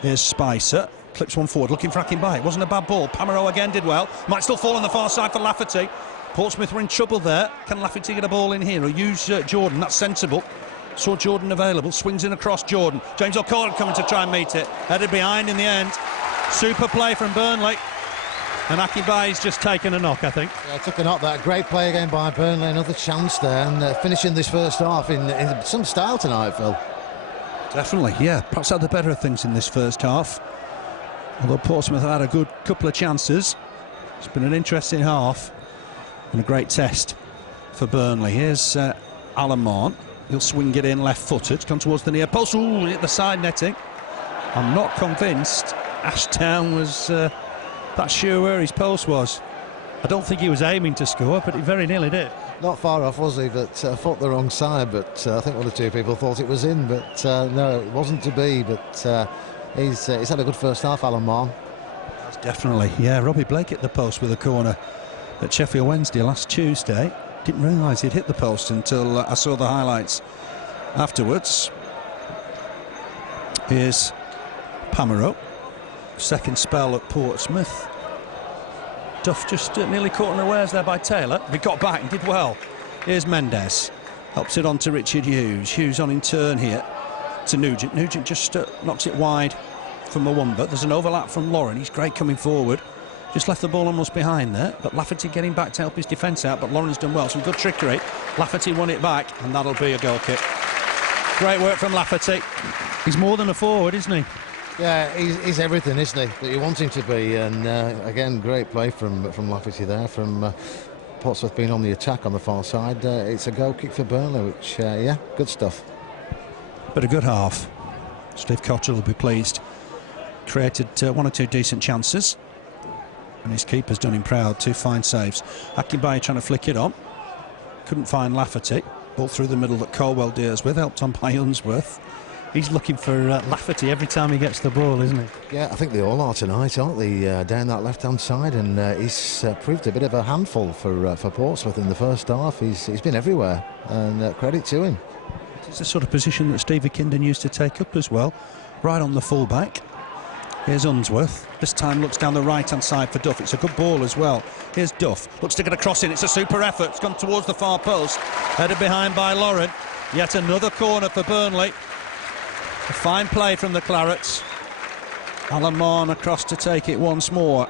Here's Spicer. Clips one forward, looking for Akinbiyi. It wasn't a bad ball. Pamarot again did well. Might still fall on the far side for Lafferty. Portsmouth were in trouble there. Can Lafferty get a ball in here or use Jordan? That's sensible. Saw Jordan available. Swings in across Jordan. James O'Connor coming to try and meet it. Headed behind in the end. Super play from Burnley. And Akinbiyi's just taken a knock, I think. Yeah, took a knock. That great play again by Burnley. Another chance there, and finishing this first half in some style tonight, Phil. Definitely, yeah. Perhaps had the better of things in this first half. Although Portsmouth had a good couple of chances. It's been an interesting half and a great test for Burnley. Here's Mahon. He'll swing it in left-footed. Come towards the near post. Ooh, hit the side netting. I'm not convinced Ashdown was that sure where his post was. I don't think he was aiming to score, but he very nearly did. Not far off, was he? But fought the wrong side. But I think one or two people thought it was in. But no, it wasn't to be. But he's had a good first half, Mahon. Definitely, yeah. Robbie Blake hit the post with a corner at Sheffield Wednesday last Tuesday. Didn't realise he'd hit the post until I saw the highlights afterwards. Here's Pamarot. Second spell at Portsmouth. Duff just nearly caught unawares there by Taylor. He got back and did well. Here's Mendes. Helps it on to Richard Hughes. Hughes on in turn here to Nugent. Nugent just knocks it wide from Mvuemba. There's an overlap from Laurent. He's great coming forward. Just left the ball almost behind there. But Lafferty getting back to help his defence out. But Laurent's done well. Some good trickery. Lafferty won it back. And that'll be a goal kick. Great work from Lafferty. He's more than a forward, isn't he? Yeah, he's everything, isn't he, that you want him to be. And again, great play from Lafferty there, from Portsmouth being on the attack on the far side. It's a goal kick for Burnley, which, yeah, good stuff. But a good half. Steve Cotterill will be pleased. Created one or two decent chances. And his keeper's done him proud. 2 fine saves. Akinbiyi trying to flick it on. Couldn't find Lafferty. Ball through the middle that Caldwell deals with, helped on by Unsworth. He's looking for Lafferty every time he gets the ball, isn't he? Yeah, I think they all are tonight, aren't they? Down that left-hand side, and he's proved a bit of a handful for Portsmouth in the first half. He's been everywhere, and credit to him. It's the sort of position that Stevie Kindon used to take up as well, right on the full-back. Here's Unsworth. This time looks down the right-hand side for Duff. It's a good ball as well. Here's Duff. Looks to get a cross in. It's a super effort. It's gone towards the far post. Headed behind by Laurent. Yet another corner for Burnley. A fine play from the Clarets. Mahon across to take it once more.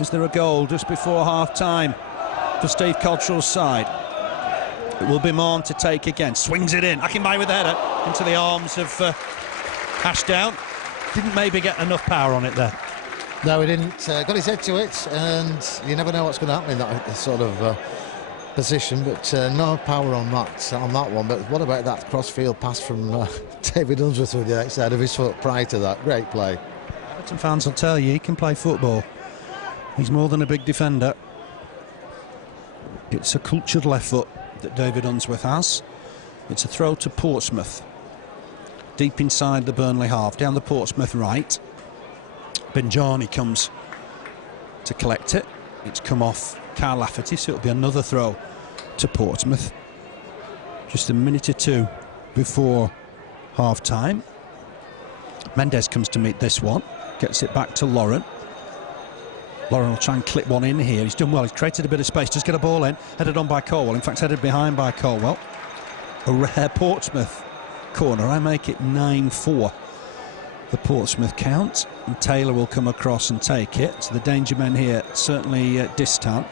Is there a goal just before half-time for Steve Cotterill's side? It will be Mahon to take again. Swings it in. Akinbiyi with the header into the arms of Ashdown. Didn't maybe get enough power on it there. No, he didn't. Got his head to it, and you never know what's going to happen in that sort of position, but no power on that one. But what about that cross-field pass from David Nugent with the outside of his foot prior to that? Great play. Everton fans will tell you he can play football. He's more than a big defender. It's a cultured left foot that David Unsworth has. It's a throw to Portsmouth. Deep inside the Burnley half, down the Portsmouth right. Benjani comes to collect it. It's come off Carl Lafferty, so it'll be another throw to Portsmouth. Just a minute or two before half-time. Mendes comes to meet this one. Gets it back to Laurent. Laurent will try and clip one in here. He's done well. He's created a bit of space. Just get a ball in. Headed on by Caldwell. In fact, headed behind by Caldwell. A rare Portsmouth corner. I make it 9-4. The Portsmouth count, and Taylor will come across and take it. So the danger men here, certainly Distin.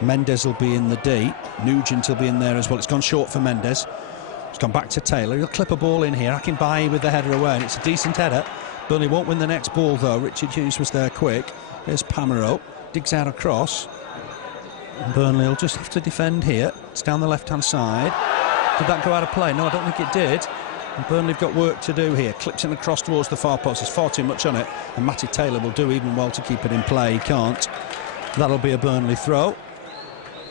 Mendes will be in the D. Nugent will be in there as well. It's gone short for Mendes. It's gone back to Taylor. He'll clip a ball in here. Akinbiyi with the header away, and it's a decent header. Burnley won't win the next ball though. Richard Hughes was there quick. Here's Pamarot, digs out across. And Burnley will just have to defend here. It's down the left-hand side. Did that go out of play? No, I don't think it did. And Burnley have got work to do here. Clips it across towards the far post. There's far too much on it, and Matty Taylor will do even well to keep it in play. He can't. That'll be a Burnley throw.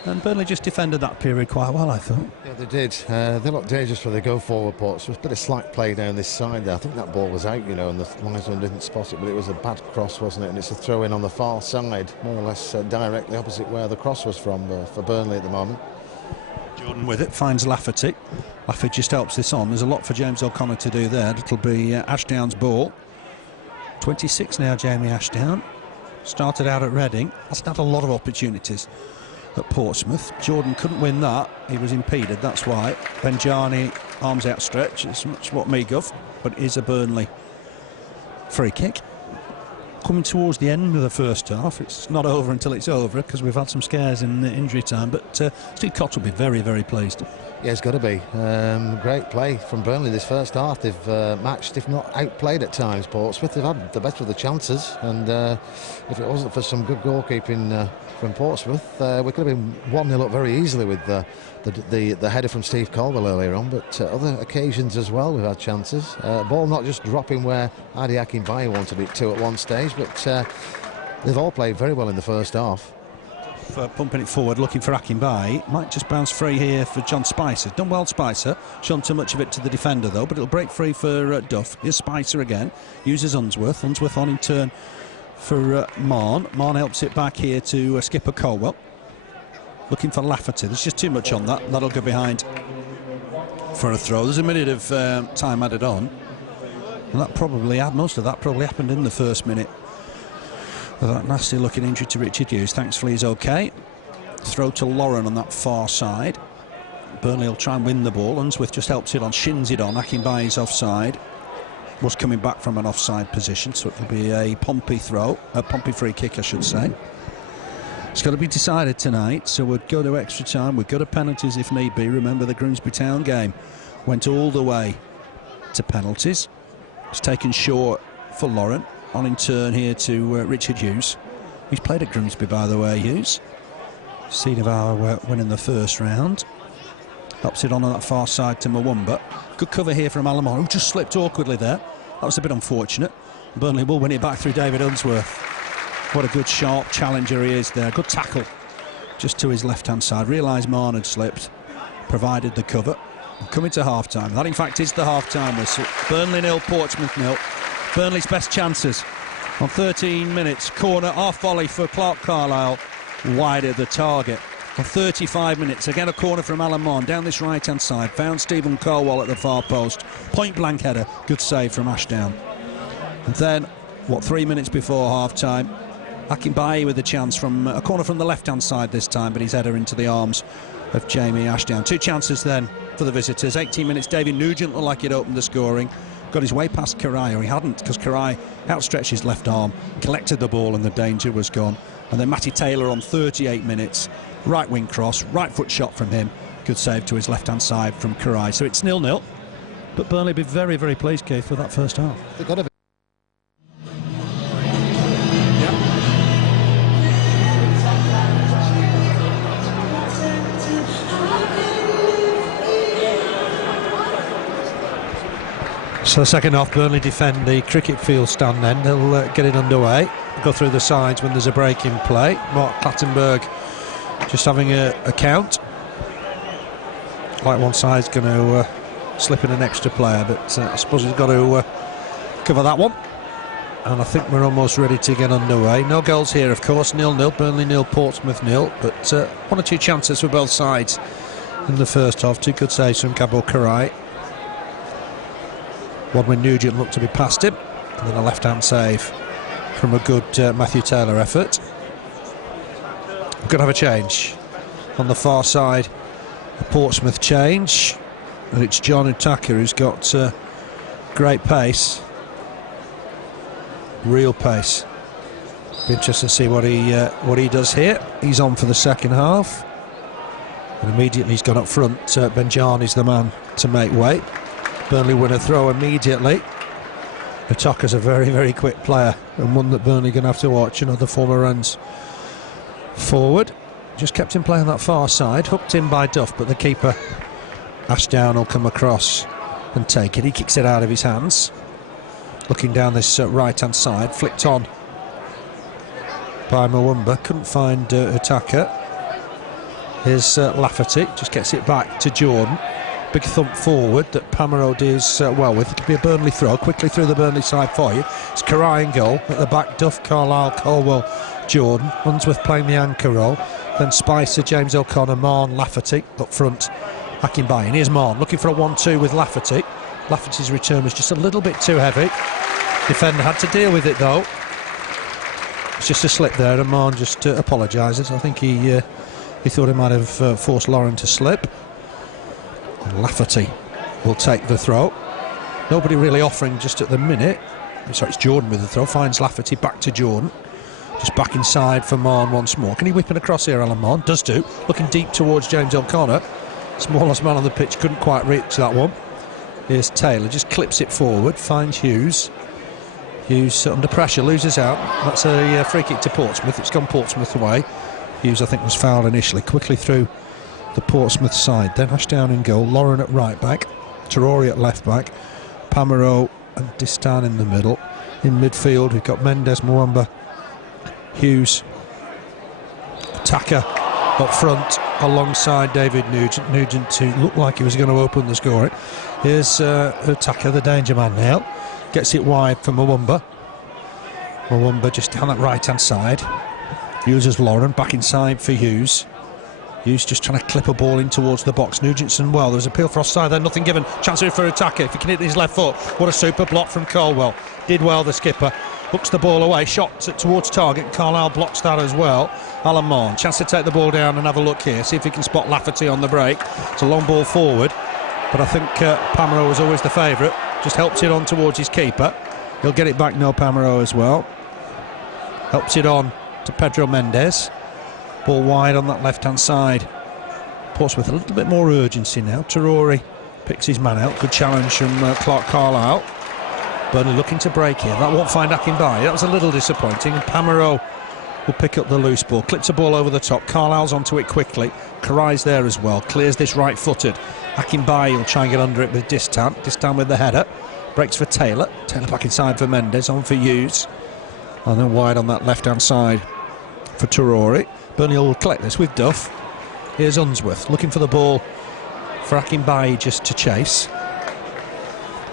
And Burnley just defended that period quite well, I thought. Yeah, they did. They looked dangerous when they go forward, Portsmouth. A bit of slack play down this side there. I think that ball was out, you know, and the linesman didn't spot it, but it was a bad cross, wasn't it? And it's a throw-in on the far side, more or less directly opposite where the cross was from for Burnley at the moment. Jordan with it, finds Lafferty. Lafferty just helps this on. There's a lot for James O'Connor to do there. It'll be Ashdown's ball. 26 now, Jamie Ashdown. Started out at Reading. Hasn't had a lot of opportunities at Portsmouth. Jordan couldn't win that. He was impeded, that's why. Benjani, arms outstretched. It's much what me guff, but it is a Burnley free kick. Coming towards the end of the first half. It's not over until it's over, because we've had some scares in injury time, but Steve Cott will be very, very pleased. Yeah, it's got to be. Great play from Burnley this first half. They've matched, if not outplayed at times, Portsmouth. They've had the better of the chances, and if it wasn't for some good goalkeeping from Portsmouth, we could have been 1-0 up very easily with the header from Steve Caldwell earlier on, but other occasions as well we've had chances. Ball not just dropping where Adi Akinbiyi wanted it to at one stage, but they've all played very well in the first half. Pumping it forward, looking for Akinbiyi. Might just bounce free here for John Spicer. Done well, Spicer. Shown too much of it to the defender though, but it'll break free for Duff. Here's Spicer again. Uses Unsworth. Unsworth on in turn for Mahon. Mahon helps it back here to skipper Caldwell. Looking for Lafferty. There's just too much on that. That'll go behind for a throw. There's a minute of time added on. And that probably had most of that probably happened in the first minute. That nasty looking injury to Richard Hughes. Thankfully he's okay. Throw to Lauren on that far side. Burnley will try and win the ball. Unsworth just helps it on, shins it on. Akinbiyi's offside. Was coming back from an offside position, so it'll be a Pompey throw, a Pompey free kick I should say. It's got to be decided tonight, so we'd go to extra time, we'd go to penalties if need be. Remember the Grimsby Town game went all the way to penalties. It's taken short for Lauren. On in turn here to Richard Hughes. He's played at Grimsby, by the way, Hughes. Seed of our winning the first round. Helps it on that far side to Mvuemba. Good cover here from Alan Moor, who just slipped awkwardly there. That was a bit unfortunate. Burnley will win it back through David Unsworth. What a good sharp challenger he is there. Good tackle just to his left-hand side. Realised Mahon had slipped. Provided the cover. Coming to half-time. That in fact is the half-time whistle. Burnley 0, Portsmouth 0. Burnley's best chances on 13 minutes. Corner, half volley for Clarke Carlisle, wide of the target. On 35 minutes, again a corner from Alan Mahon down this right-hand side. Found Stephen Caldwell at the far post. Point-blank header, good save from Ashdown. And then, 3 minutes before half-time, Akinbiyi with a chance from a corner from the left-hand side this time, but his header into the arms of Jamie Ashdown. 2 chances then for the visitors. 18 minutes, David Nugent looked like he'd opened the scoring. Got his way past Király, or he hadn't, because Király outstretched his left arm, collected the ball and the danger was gone. And then Matty Taylor on 38 minutes, right wing cross, right foot shot from him, good save to his left hand side from Király. So it's 0-0, but Burnley be very, very pleased, Keith, with that first half. They've got to be. So the second half, Burnley defend the cricket field stand then. They'll get it underway, go through the sides when there's a break in play. Mark Clattenburg just having a count. Like one side's going to slip in an extra player, but I suppose he's got to cover that one. And I think we're almost ready to get underway. No goals here, of course. 0-0, Burnley 0, Portsmouth 0. But 1 or 2 chances for both sides in the first half. 2 good saves from Gábor Király. One when Nugent looked to be past him, and then a left-hand save from a good Matthew Taylor effort. We're going to have a change on the far side. A Portsmouth change. and it's John Utaka who's got great pace, real pace. Be interested to see what he does here. He's on for the second half, and immediately he's gone up front. Benjani's the man to make way. Burnley win a throw immediately. Utaka's a very, very quick player, and one that Burnley are going to have to watch. Another former runs forward. Just kept him playing that far side, hooked in by Duff, but the keeper, Ashdown, will come across and take it. He kicks it out of his hands. Looking down this right-hand side, flicked on by Mvuemba, couldn't find Utaka. Here's Lafferty, just gets it back to Jordan. Big thump forward that Pamarot is well with. It could be a Burnley throw, quickly through the Burnley side for you. It's Király in goal, at the back Duff, Carlisle, Caldwell, Jordan. Unsworth playing the anchor role. Then Spicer, James O'Connor, Mahon, Lafferty up front. Akinbiyi, and here's Mahon looking for a 1-2 with Lafferty. Lafferty's return was just a little bit too heavy. Defender had to deal with it though. It's just a slip there, and Mahon just apologises. I think he thought he might have forced Lauren to slip. And Lafferty will take the throw. Nobody really offering just at the minute. Sorry, it's Jordan with the throw. Finds Lafferty, back to Jordan. Just back inside for Mahon once more. Can he whip it across here, Alan Mahon? Does do. Looking deep towards James O'Connor. Smallest man on the pitch, couldn't quite reach that one. Here's Taylor, just clips it forward, finds Hughes. Hughes under pressure, loses out. That's a free kick to Portsmouth. It's gone Portsmouth away. Hughes, I think, was fouled initially. Quickly through the Portsmouth side. Then Ashdown in goal, Lauren at right back, Traoré at left back, Pamarot and Distin in the middle. In midfield, we've got Mendes, Mvuemba, Hughes, Utaka up front alongside David Nugent. Nugent, who looked like he was going to open the scoring. Here's Utaka, the danger man now. Gets it wide for Mvuemba. Mvuemba just down that right-hand side. Uses Lauren, back inside for Hughes. Hughes just trying to clip a ball in towards the box. Nugentson, well, there's appeal for offside there, nothing given. Chance here for Utaka, if he can hit his left foot. What a super block from Caldwell. Did well, the skipper. Hooks the ball away, shot towards target. Carlisle blocks that as well. Alan Mahon, chance to take the ball down and have a look here. See if he can spot Lafferty on the break. It's a long ball forward, but I think Pamarot was always the favourite. Just helps it on towards his keeper. He'll get it back now, Pamarot as well. Helps it on to Pedro Mendes. Ball wide on that left-hand side. Portsmouth a little bit more urgency now. Traoré picks his man out. Good challenge from Clarke Carlisle. Burnley looking to break here. That won't find Akinbiyi. That was a little disappointing. And Pamarot will pick up the loose ball. Clips a ball over the top. Carlisle's onto it quickly. Király's there as well. Clears this right-footed. Akinbiyi will try and get under it with Distin. Distin with the header. Breaks for Taylor. Taylor back inside for Mendes. On for Hughes. And then wide on that left-hand side for Traoré. Burnley will collect this with Duff. Here's Unsworth looking for the ball for Akinbiyi just to chase.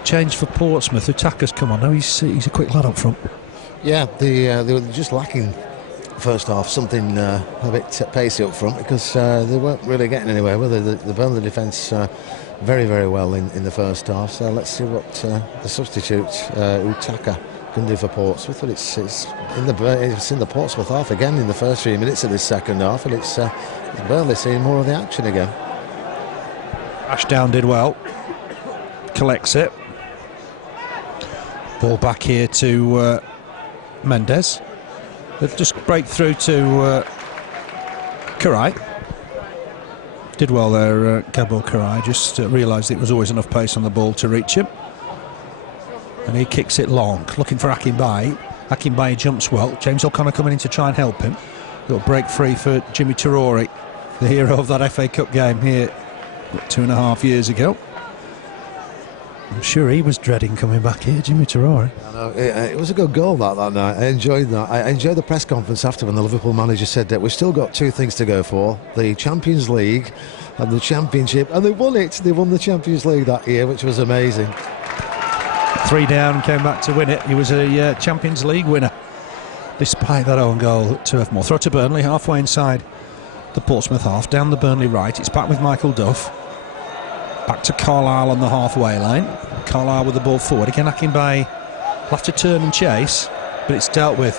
Change for Portsmouth. Utaka's come on now. He's a quick lad up front. Yeah, they were just lacking first half something a bit pacey up front, because they weren't really getting anywhere, were they? The Burnley defence very, very well in the first half. So let's see what the substitute Utaka can do for Portsmouth. But it's in the Portsmouth half again in the first 3 minutes of this second half, and it's Burnley seeing more of the action again. Ashdown did well. Collects it. Ball back here to Mendes. They'll just break through to Király. Did well there, Gábor Király. Just realised it was always enough pace on the ball to reach him. And he kicks it long, looking for Akinbiyi. Akinbiyi jumps well. James O'Connor coming in to try and help him. Little break free for Djimi Traoré, the hero of that FA Cup game here 2.5 years ago. I'm sure he was dreading coming back here, Djimi Traoré. I know, it was a good goal that night. I enjoyed that. I enjoyed the press conference after, when the Liverpool manager said that we've still got two things to go for: the Champions League and the Championship, and they won it. They won the Champions League that year, which was amazing. 3 down and came back to win it. He was a Champions League winner, despite that own goal at Turf Moor. Throw to Burnley, halfway inside the Portsmouth half, down the Burnley right. It's back with Michael Duff. Back to Carlisle on the halfway line. Carlisle with the ball forward. Again, Akinbiyi will have to turn and chase, but it's dealt with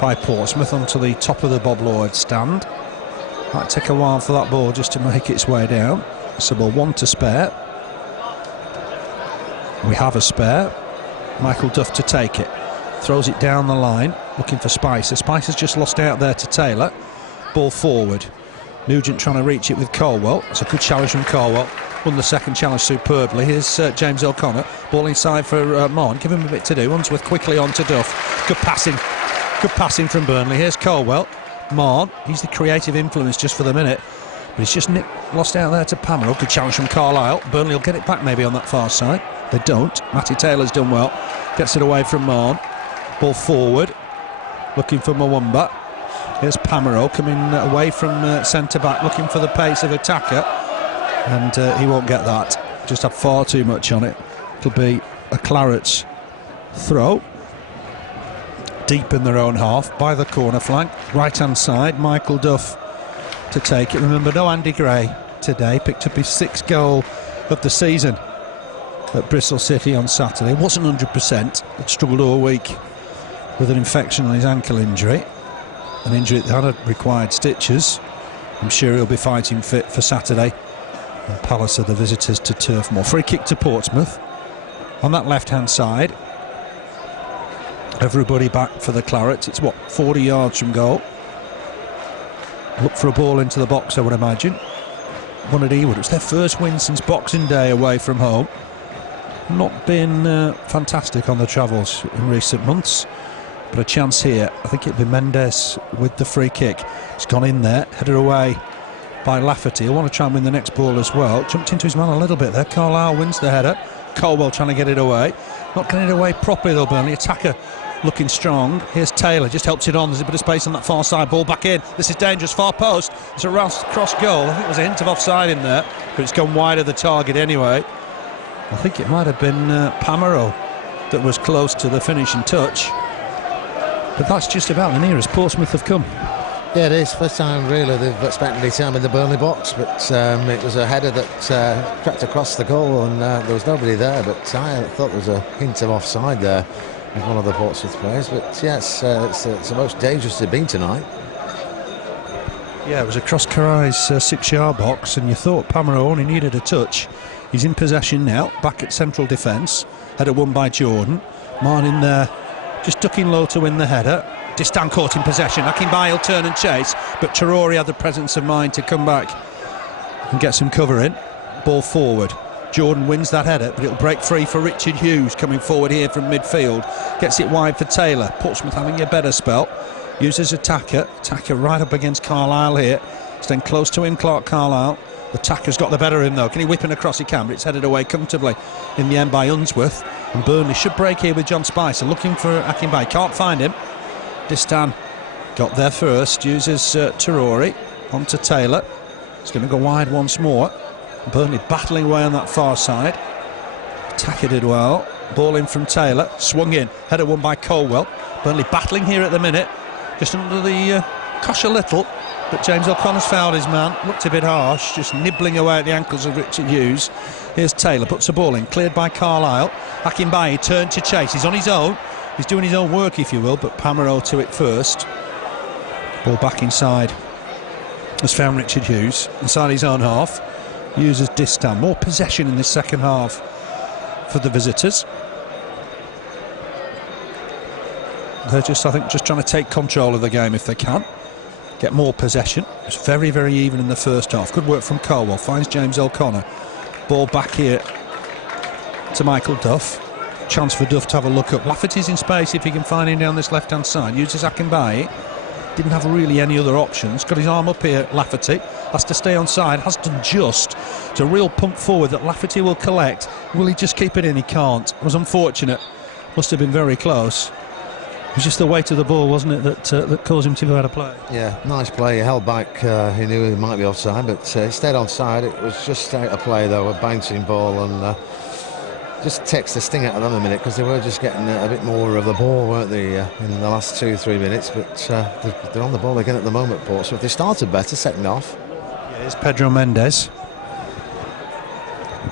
by Portsmouth onto the top of the Bob Lloyd stand. Might take a while for that ball just to make its way down. So ball 1 to spare. We have a spare. Michael Duff to take it. Throws it down the line, looking for Spicer. Spicer's just lost out there to Taylor. Ball forward. Nugent trying to reach it with Caldwell. It's a good challenge from Caldwell. Won the second challenge superbly. Here's James O'Connor. Ball inside for Mahon. Give him a bit to do. Unsworth quickly on to Duff. Good passing. Good passing from Burnley. Here's Caldwell. Mahon. He's the creative influence just for the minute. But he's just lost out there to Pamarot. Good challenge from Carlisle. Burnley will get it back maybe on that far side. They don't. Matty Taylor's done well. Gets it away from Mahon. Ball forward. Looking for Mvuemba. Here's Pamarot coming away from centre-back, looking for the pace of attacker. And he won't get that. Just had far too much on it. It'll be a Claret's throw. Deep in their own half, by the corner flank. Right-hand side, Michael Duff to take it. Remember, no Andy Gray today. Picked up his 6th goal of the season at Bristol City on Saturday. Wasn't 100%. Had struggled all week with an infection on his ankle injury. An injury that had required stitches. I'm sure he'll be fighting fit for Saturday. And Palace are the visitors to Turf Moor. Free kick to Portsmouth. On that left-hand side. Everybody back for the Clarets. It's, 40 yards from goal. Look for a ball into the box, I would imagine. One at Ewood. It's their first win since Boxing Day away from home. Not been fantastic on the travels in recent months. But a chance here. I think it'll be Mendes with the free kick. It's gone in there, headed away by Lafferty. He'll want to try and win the next ball as well. Jumped into his man a little bit there. Carlisle wins the header. Caldwell trying to get it away. Not getting it away properly though, Burnley. Attacker looking strong. Here's Taylor, just helps it on. There's a bit of space on that far side. Ball back in. This is dangerous. Far post. It's a cross goal. I think there was a hint of offside in there, but it's gone wide of the target anyway. I think it might have been Pamarot that was close to the finishing touch. But that's just about the nearest Portsmouth have come. Yeah, it is. First time, really, they've spent any time in the Burnley box, but it was a header that cracked across the goal and there was nobody there, but I thought there was a hint of offside there with one of the Portsmouth players. But yes, it's the most dangerous they've been tonight. Yeah, it was across Király's 6-yard box, and you thought Pamarot only needed a touch. He's in possession now, back at central defence. Header won by Jordan. Mahon in there, just ducking low to win the header. Distin caught in possession. Akinbiyi will turn and chase, but Traoré had the presence of mind to come back and get some cover in. Ball forward. Jordan wins that header, but it'll break free for Richard Hughes coming forward here from midfield. Gets it wide for Taylor. Portsmouth having a better spell. Uses attacker. Attacker right up against Carlisle here. Staying close to him, Carlisle. The attacker's got the better of him though. Can he whip in across? He can, but it's headed away comfortably in the end by Unsworth. And Burnley should break here with John Spicer. Looking for Akinbiyi. Can't find him. Distin got there first. Uses Traoré. On to Taylor. It's going to go wide once more. Burnley battling away on that far side. Attacker did well. Ball in from Taylor. Swung in. Header won by Caldwell. Burnley battling here at the minute. Just under the cosh a little. But James O'Connor's fouled his man. Looked a bit harsh. Just nibbling away at the ankles of Richard Hughes. Here's Taylor. Puts the ball in. Cleared by Carlisle. Akinbiyi turned to chase. He's on his own. He's doing his own work, if you will. But Pamarot to it first. Ball back inside. Has found Richard Hughes. Inside his own half. Uses Distin. More possession in the second half for the visitors. They're just, I think, just trying to take control of the game if they can. Get more possession. It's very, very even in the first half. Good work from Caldwell. Finds James O'Connor. Ball back here to Michael Duff. Chance for Duff to have a look up. Lafferty's in space if he can find him down this left-hand side. Uses Akinbiyi. Didn't have really any other options. Got his arm up here, Lafferty. Has to stay on side. Has done just. It's a real pump forward that Lafferty will collect. Will he just keep it in? He can't. It was unfortunate. Must have been very close. It was just the weight of the ball, wasn't it, that caused him to go out of play? Yeah, nice play. He held back. He knew he might be offside, but he stayed on side. It was just out of play, though, a bouncing ball, and just takes the sting out of them a minute, because they were just getting a bit more of the ball, weren't they, in the last 2-3 minutes. But they're on the ball again at the moment, Portsmouth. They started better second half. Yeah, here's Pedro Mendes.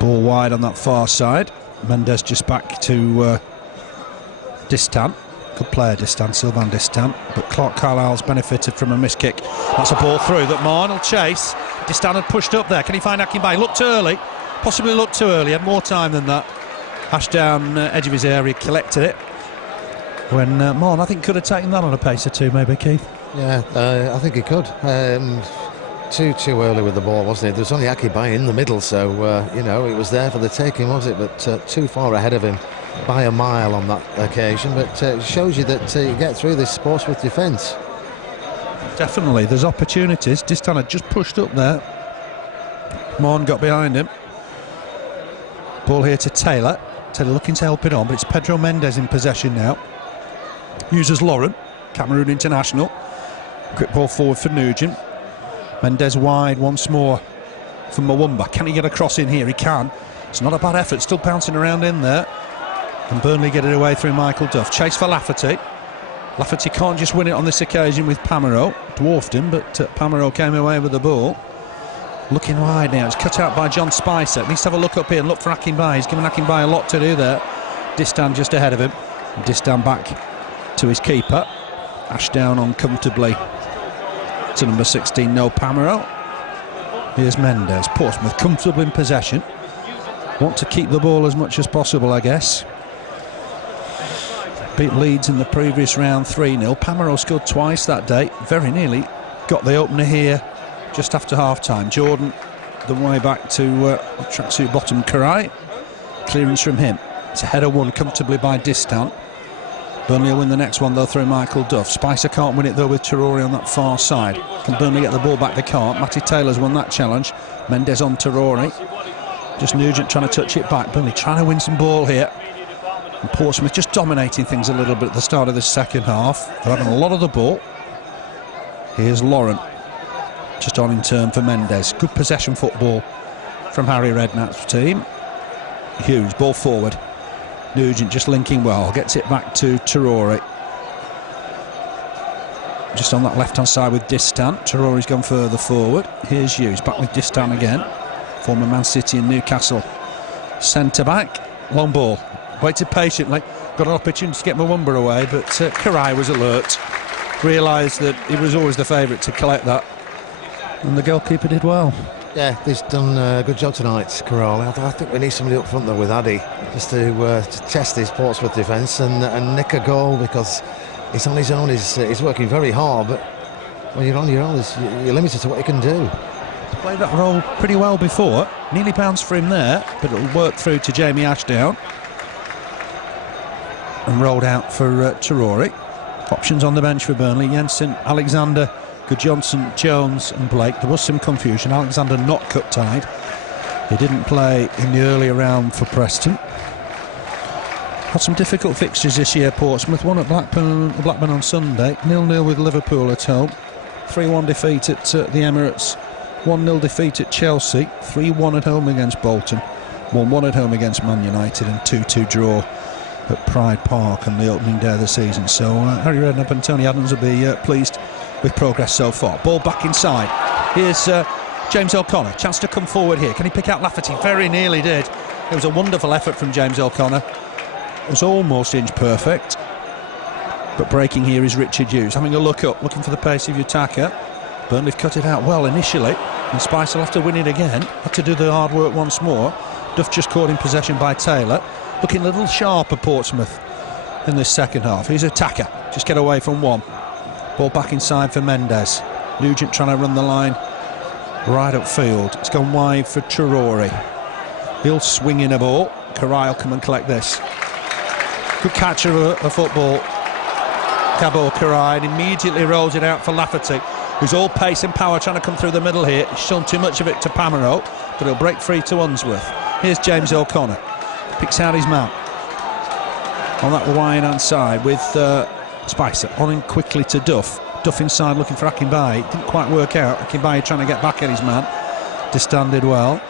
Ball wide on that far side. Mendes just back to Distin. Good player, Distin, Sylvain Distin. But Carlisle's benefited from a missed kick. That's a ball through that Mahon will chase. Distin had pushed up there. Can he find Akinbiyi? Looked early. Possibly looked too early. Had more time than that. Ashdown, edge of his area, collected it. When Mahon, I think, could have taken that on a pace or two, maybe, Keith. Yeah, I think he could. Too early with the ball, wasn't it? There was only Akinbiyi in the middle, so you know, it was there for the taking, was it? But too far ahead of him by a mile on that occasion. But it shows you that you get through this Portsmouth defence. Definitely, there's opportunities. Distin had just pushed up there. Mahon got behind him. Ball here to Taylor. Taylor looking to help it on, but it's Pedro Mendes in possession now. Uses Lauren, Cameroon international. Quick ball forward for Nugent. Mendes wide once more for Mvuemba. Can he get a cross in here? He can. It's not a bad effort, still bouncing around in there. And Burnley get it away through Michael Duff. Chase for Lafferty. Lafferty can't just win it on this occasion with Pamarot. Dwarfed him, but Pamarot came away with the ball. Looking wide now, it's cut out by John Spicer. Needs to have a look up here and look for Akinbiyi. He's given Akinbiyi a lot to do there. Distin just ahead of him. Distin back to his keeper. Ashdown uncomfortably to number 16, no Pamarot. Here's Mendes. Portsmouth comfortable in possession. Want to keep the ball as much as possible, I guess. Beat Leeds in the previous round 3-0. Pamarot scored twice that day. Very nearly got the opener here just after half-time. Jordan the way back to tracksuit bottom Király. Clearance from him. It's a header won comfortably by Distin. Burnley will win the next one though through Michael Duff. Spicer can't win it though with Traoré on that far side. Can Burnley get the ball back? They can't. Matty Taylor's won that challenge. Mendes on Traoré. Just Nugent trying to touch it back. Burnley trying to win some ball here. And Portsmouth just dominating things a little bit at the start of the second half. They're having a lot of the ball. Here's Lauren. Just on in turn for Mendes. Good possession football from Harry Redknapp's team. Hughes, ball forward. Nugent just linking well, gets it back to Traoré. Just on that left-hand side with Distin. Traoré's gone further forward. Here's Hughes, back with Distin again. Former Man City and Newcastle centre-back. Long ball, waited patiently. Got an opportunity to get Mvuemba away, but Király was alert. Realised that he was always the favourite to collect that. And the goalkeeper did well. Yeah, he's done a good job tonight, Király. I think we need somebody up front though with Addy, just to test his Portsmouth defence and nick a goal, because he's on his own. He's working very hard, but when you're on your own, you're limited to what you can do. Played that role pretty well before. Nearly bounced for him there, but it'll work through to Jamie Ashdown. And rolled out for Traoré. Options on the bench for Burnley: Jensen, Alexander, Guðjónsson, Jones and Blake. There was some confusion. Alexander not cut tied. He didn't play in the earlier round for Preston. Had some difficult fixtures this year, Portsmouth. One at Blackburn on Sunday. 0-0 with Liverpool at home. 3-1 defeat at the Emirates. 1-0 defeat at Chelsea. 3-1 at home against Bolton. 1-1 at home against Man United, and 2-2 draw at Pride Park on the opening day of the season. So Harry Redknapp and Tony Adams will be pleased with progress so far. Ball back inside. Here's James O'Connor. Chance to come forward here. Can he pick out Lafferty? Very nearly did. It was a wonderful effort from James O'Connor. It was almost inch perfect. But breaking here is Richard Hughes. Having a look up, looking for the pace of Utaka. Burnley have cut it out well initially. And Spicer will have to win it again. Had to do the hard work once more. Duff just caught in possession by Taylor. Looking a little sharper, Portsmouth, in this second half. He's Utaka. Just get away from one. Ball back inside for Mendes. Nugent trying to run the line right upfield. It's gone wide for Traoré. He'll swing in a ball. Király will come and collect this. Good catch of a football. Gábor Király immediately rolls it out for Lafferty, who's all pace and power trying to come through the middle here. He's shown too much of it to Pamarot, but he'll break free to Unsworth. Here's James O'Connor. Picks out his man on that wide hand side with Spicer on in quickly to Duff. Duff inside looking for Akinbiyi. Didn't quite work out. Akinbiyi trying to get back at his man. Distin did well.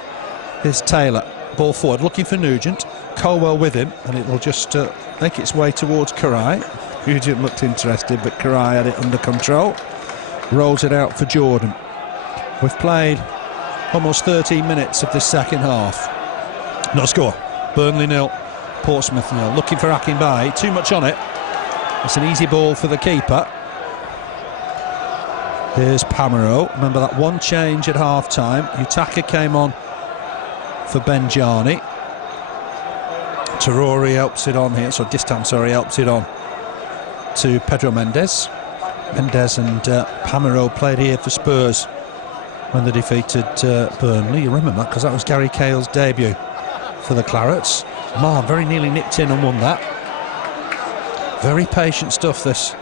Here's Taylor. Ball forward looking for Nugent. Caldwell with him, and it will just make its way towards Király. Nugent looked interested, but Király had it under control. Rolls it out for Jordan. We've played almost 13 minutes of this second half. No score. Burnley 0, Portsmouth 0. Looking for Akinbiyi. Too much on it. It's an easy ball for the keeper. Here's Pamarot. Remember that one change at half-time. Utaka came on for Benjani. Traoré helps it on here, so Distin, helps it on to Pedro Mendes. Mendes and Pamarot played here for Spurs when they defeated Burnley. You remember that, because that was Gary Cahill's debut for the Clarets. Mahon very nearly nipped in and won that. Very patient stuff, this,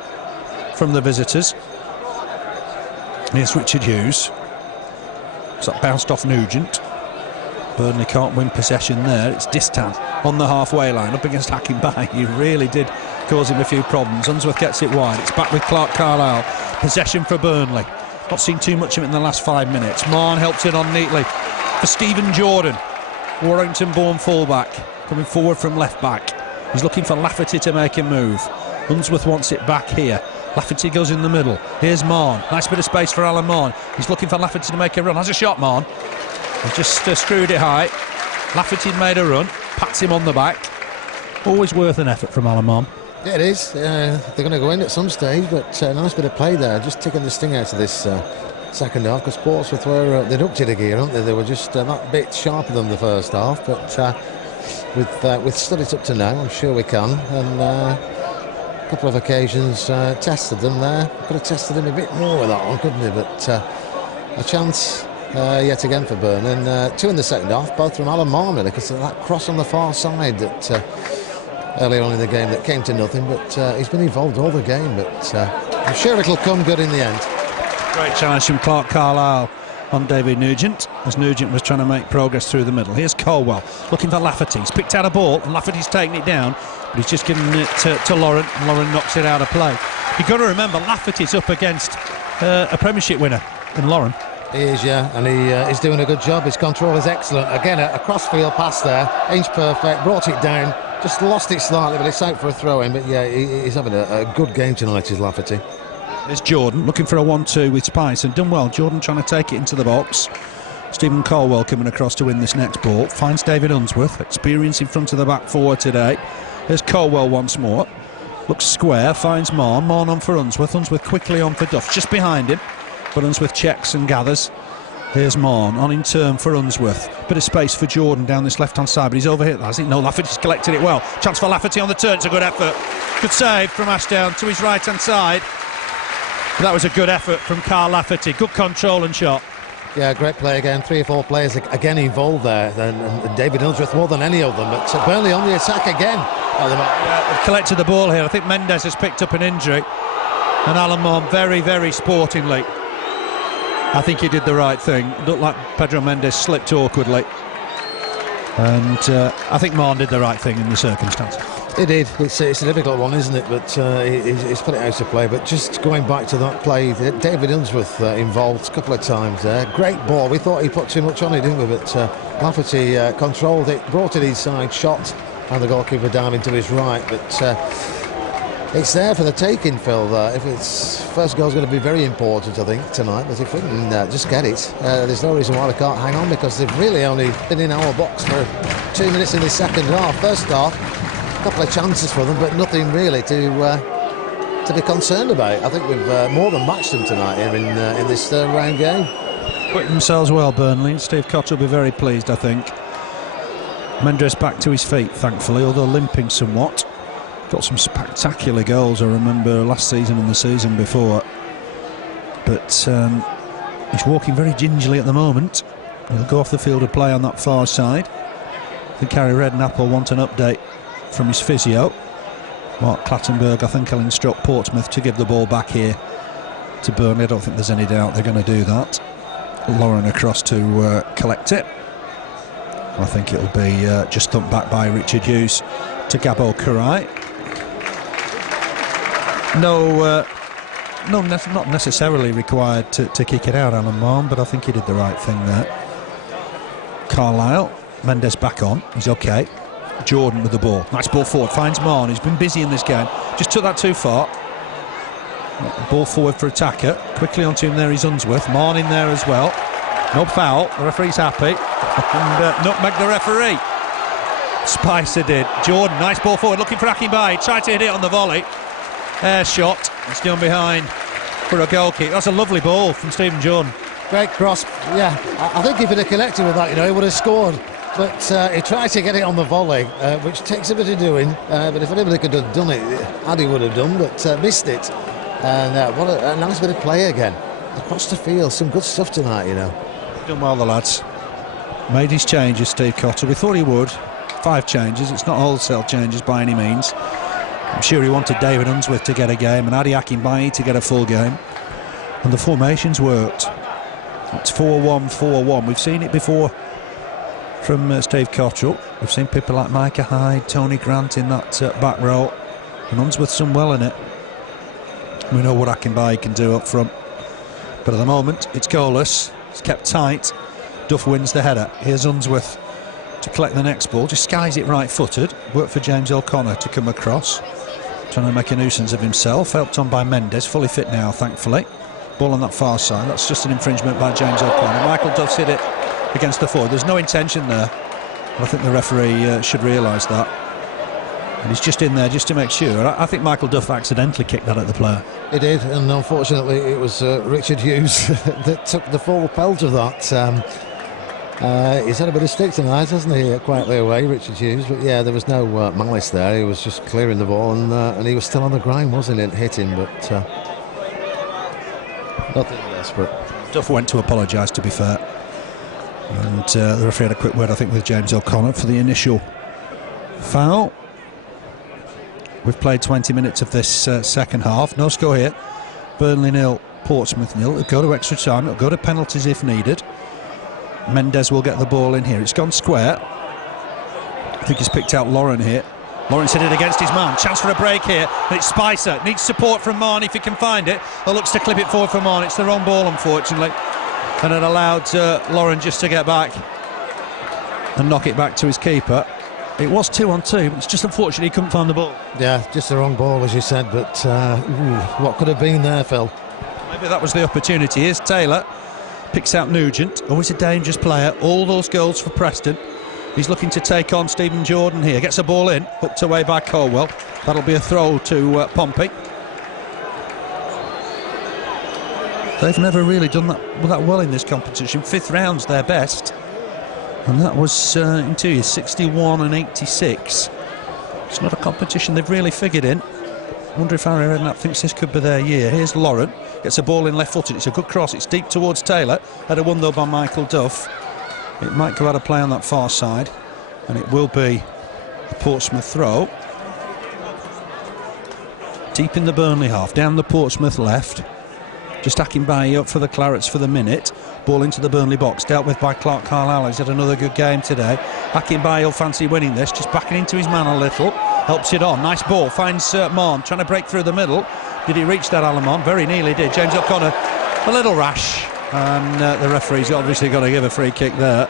from the visitors. Here's Richard Hughes. So that bounced off Nugent. Burnley can't win possession there. It's Distin on the halfway line up against Akinbiyi. He really did cause him a few problems. Unsworth gets it wide. It's back with Clarke, Carlisle. Possession for Burnley. Not seen too much of it in the last 5 minutes. Mahon helps it on neatly for Stephen Jordan. Warrington-born fullback coming forward from left back. He's looking for Lafferty to make a move. Unsworth wants it back here. Lafferty goes in the middle. Here's Mahon. Nice bit of space for Alan Mahon. He's looking for Lafferty to make a run. Has a shot, Mahon. He's just screwed it high. Lafferty made a run. Pats him on the back. Always worth an effort from Alan Mahon. Yeah, it is. They're going to go in at some stage, but nice bit of play there. Just taking the sting out of this second half, because Portsmouth were they'd upped it a gear, aren't they? They were just that bit sharper than the first half, but with studies up to now, I'm sure we can. And a couple of occasions tested them there. Could have tested him a bit more with that one, couldn't he? But a chance yet again for Burnley, and 2 in the second half, both from Alan Mahon, really, because of that cross on the far side that earlier on in the game that came to nothing. But he's been involved all the game, but I'm sure it'll come good in the end. Great challenge from Clarke, Carlisle on David Nugent, as Nugent was trying to make progress through the middle. Here's Caldwell looking for Lafferty. He's picked out a ball and Lafferty's taking it down, but he's just given it to Lauren, and Lauren knocks it out of play. You've got to remember, Lafferty's up against a Premiership winner in Lauren. He is, yeah, and he's doing a good job. His control is excellent. Again, a cross-field pass there, inch perfect, brought it down, just lost it slightly, but it's out for a throw-in. But yeah, he's having a good game tonight, is Lafferty. There's Jordan looking for a 1-2 with Spice, and done well. Jordan trying to take it into the box. Stephen Caldwell coming across to win this next ball. Finds David Unsworth, experience in front of the back four today. There's Caldwell once more. Looks square, finds Mahon. Mahon on for Unsworth. Unsworth quickly on for Duff, just behind him. But Unsworth checks and gathers. Here's Mahon on in turn for Unsworth. Bit of space for Jordan down this left-hand side, but he's overhit that, has he? No, Lafferty's collected it well. Chance for Lafferty on the turn. It's a good effort. Good save from Ashdown to his right-hand side. But that was a good effort from Carl Lafferty. Good control and shot. Yeah, great play again. 3 or 4 players again involved there, and David Unsworth more than any of them. But Burnley on the attack again. They've collected the ball here. I think Mendes has picked up an injury, and Alan Mahon very, very sportingly. I think he did the right thing. It looked like Pedro Mendes slipped awkwardly, and I think Mahon did the right thing in the circumstances. He did. It's a difficult one, isn't it? But he's put it out of play. But just going back to that play, David Unsworth involved a couple of times there. Great ball. We thought he put too much on it, didn't we? But Lafferty controlled it, brought it inside, shot, and the goalkeeper down into his right. But it's there for the taking, Phil. If it's first goal's going to be very important, I think, tonight. But if we can just get it, there's no reason why we can't hang on, because they've really only been in our box for 2 minutes in the second half. First half, couple of chances for them, but nothing really to be concerned about. I think we've more than matched them tonight here in this third round game. Quit themselves well, Burnley. Steve Cotterill will be very pleased, I think. Mendes back to his feet, thankfully, although limping somewhat. Got some spectacular goals, I remember, last season and the season before. But he's walking very gingerly at the moment. He'll go off the field of play on that far side. I think Harry Redknapp will want an update from his physio. Mark Clattenburg, I think, will instruct Portsmouth to give the ball back here to Burnley. I don't think there's any doubt they're going to do that. Lauren across to collect it. I think it'll be just thumped back by Richard Hughes to Gábor Király. Not necessarily required to kick it out, Alan Mahon, but I think he did the right thing there. Carlisle, Mendes back on, he's okay. Jordan with the ball, nice ball forward, finds Mahon, who's been busy in this game, just took that too far. Ball forward for attacker, quickly onto him there is Unsworth, Mahon in there as well. No foul, the referee's happy, and nutmeg the referee. Spicer did. Jordan, nice ball forward, looking for Akinbiyi, tried to hit it on the volley. Air shot, it's gone behind for a goal kick. That's a lovely ball from Stephen Jordan. Great cross, yeah. I think if he'd have connected with that, he would have scored. but he tried to get it on the volley, which takes a bit of doing. But if anybody could have done it, Addy would have done, but missed it. And what a nice bit of play again. Across the field, some good stuff tonight, you know. Done well, the lads. Made his changes, Steve Cotterill. We thought he would. 5 changes. It's not wholesale changes by any means. I'm sure he wanted David Unsworth to get a game and Adi Akinbiyi to get a full game. And the formations worked. It's 4-1-4-1. We've seen it before from Steve Cotterill. We've seen people like Micah Hyde, Tony Grant in that back row. And Unsworth's done well in it. We know what Akinbiyi can do up front. But at the moment, it's goalless. It's kept tight. Duff wins the header. Here's Unsworth to collect the next ball. Just skies it right-footed. Worked for James O'Connor to come across. Trying to make a nuisance of himself. Helped on by Mendes. Fully fit now, thankfully. Ball on that far side. That's just an infringement by James O'Connor. Michael Duff's hit it against the forward. There's no intention there. I think the referee should realise that. And he's just in there just to make sure. I think Michael Duff accidentally kicked that at the player. He did, and unfortunately it was Richard Hughes that took the full pelt of that. He's had a bit of stick tonight, hasn't he? Quietly away, Richard Hughes. But yeah, there was no malice there. He was just clearing the ball, and he was still on the ground, wasn't he? It hit him, but nothing desperate. Duff went to apologise, to be fair. And the referee had a quick word, I think, with James O'Connor for the initial foul. We've played 20 minutes of this second half. No score here. Burnley 0, Portsmouth 0. It'll go to extra time. It'll go to penalties if needed. Mendes will get the ball in here. It's gone square. I think he's picked out Lauren here. Lauren's hit it against his man. Chance for a break here. And it's Spicer. Needs support from Mahon if he can find it. Or looks to clip it forward for Mahon. It's the wrong ball, unfortunately. And it allowed Lauren just to get back and knock it back to his keeper. It was 2-on-2, but it's just unfortunate he couldn't find the ball. Yeah, just the wrong ball, as you said, but what could have been there, Phil? Maybe that was the opportunity. Here's Taylor, picks out Nugent, always a dangerous player, all those goals for Preston. He's looking to take on Stephen Jordan here, gets a ball in, hooked away by Caldwell. That'll be a throw to Pompey. They've never really done that well in this competition. 5th round's their best. And that was in 2 years, 61 and 86. It's not a competition they've really figured in. I wonder if Harry Redknapp thinks this could be their year. Here's Lauren, gets a ball in left-footed. It's a good cross. It's deep towards Taylor. Header won though by Michael Duff. It might go out of play on that far side, and it will be a Portsmouth throw. Deep in the Burnley half, down the Portsmouth left. Just Akinbiyi up for the Clarets for the minute. Ball into the Burnley box, dealt with by Clarke Carlisle. He's had another good game today. Akinbiyi will fancy winning this, just backing into his man a little. Helps it on, nice ball, finds Mahon, trying to break through the middle. Did he reach that, Alamon? Very nearly did. James O'Connor, a little rash. And the referee's obviously got to give a free kick there.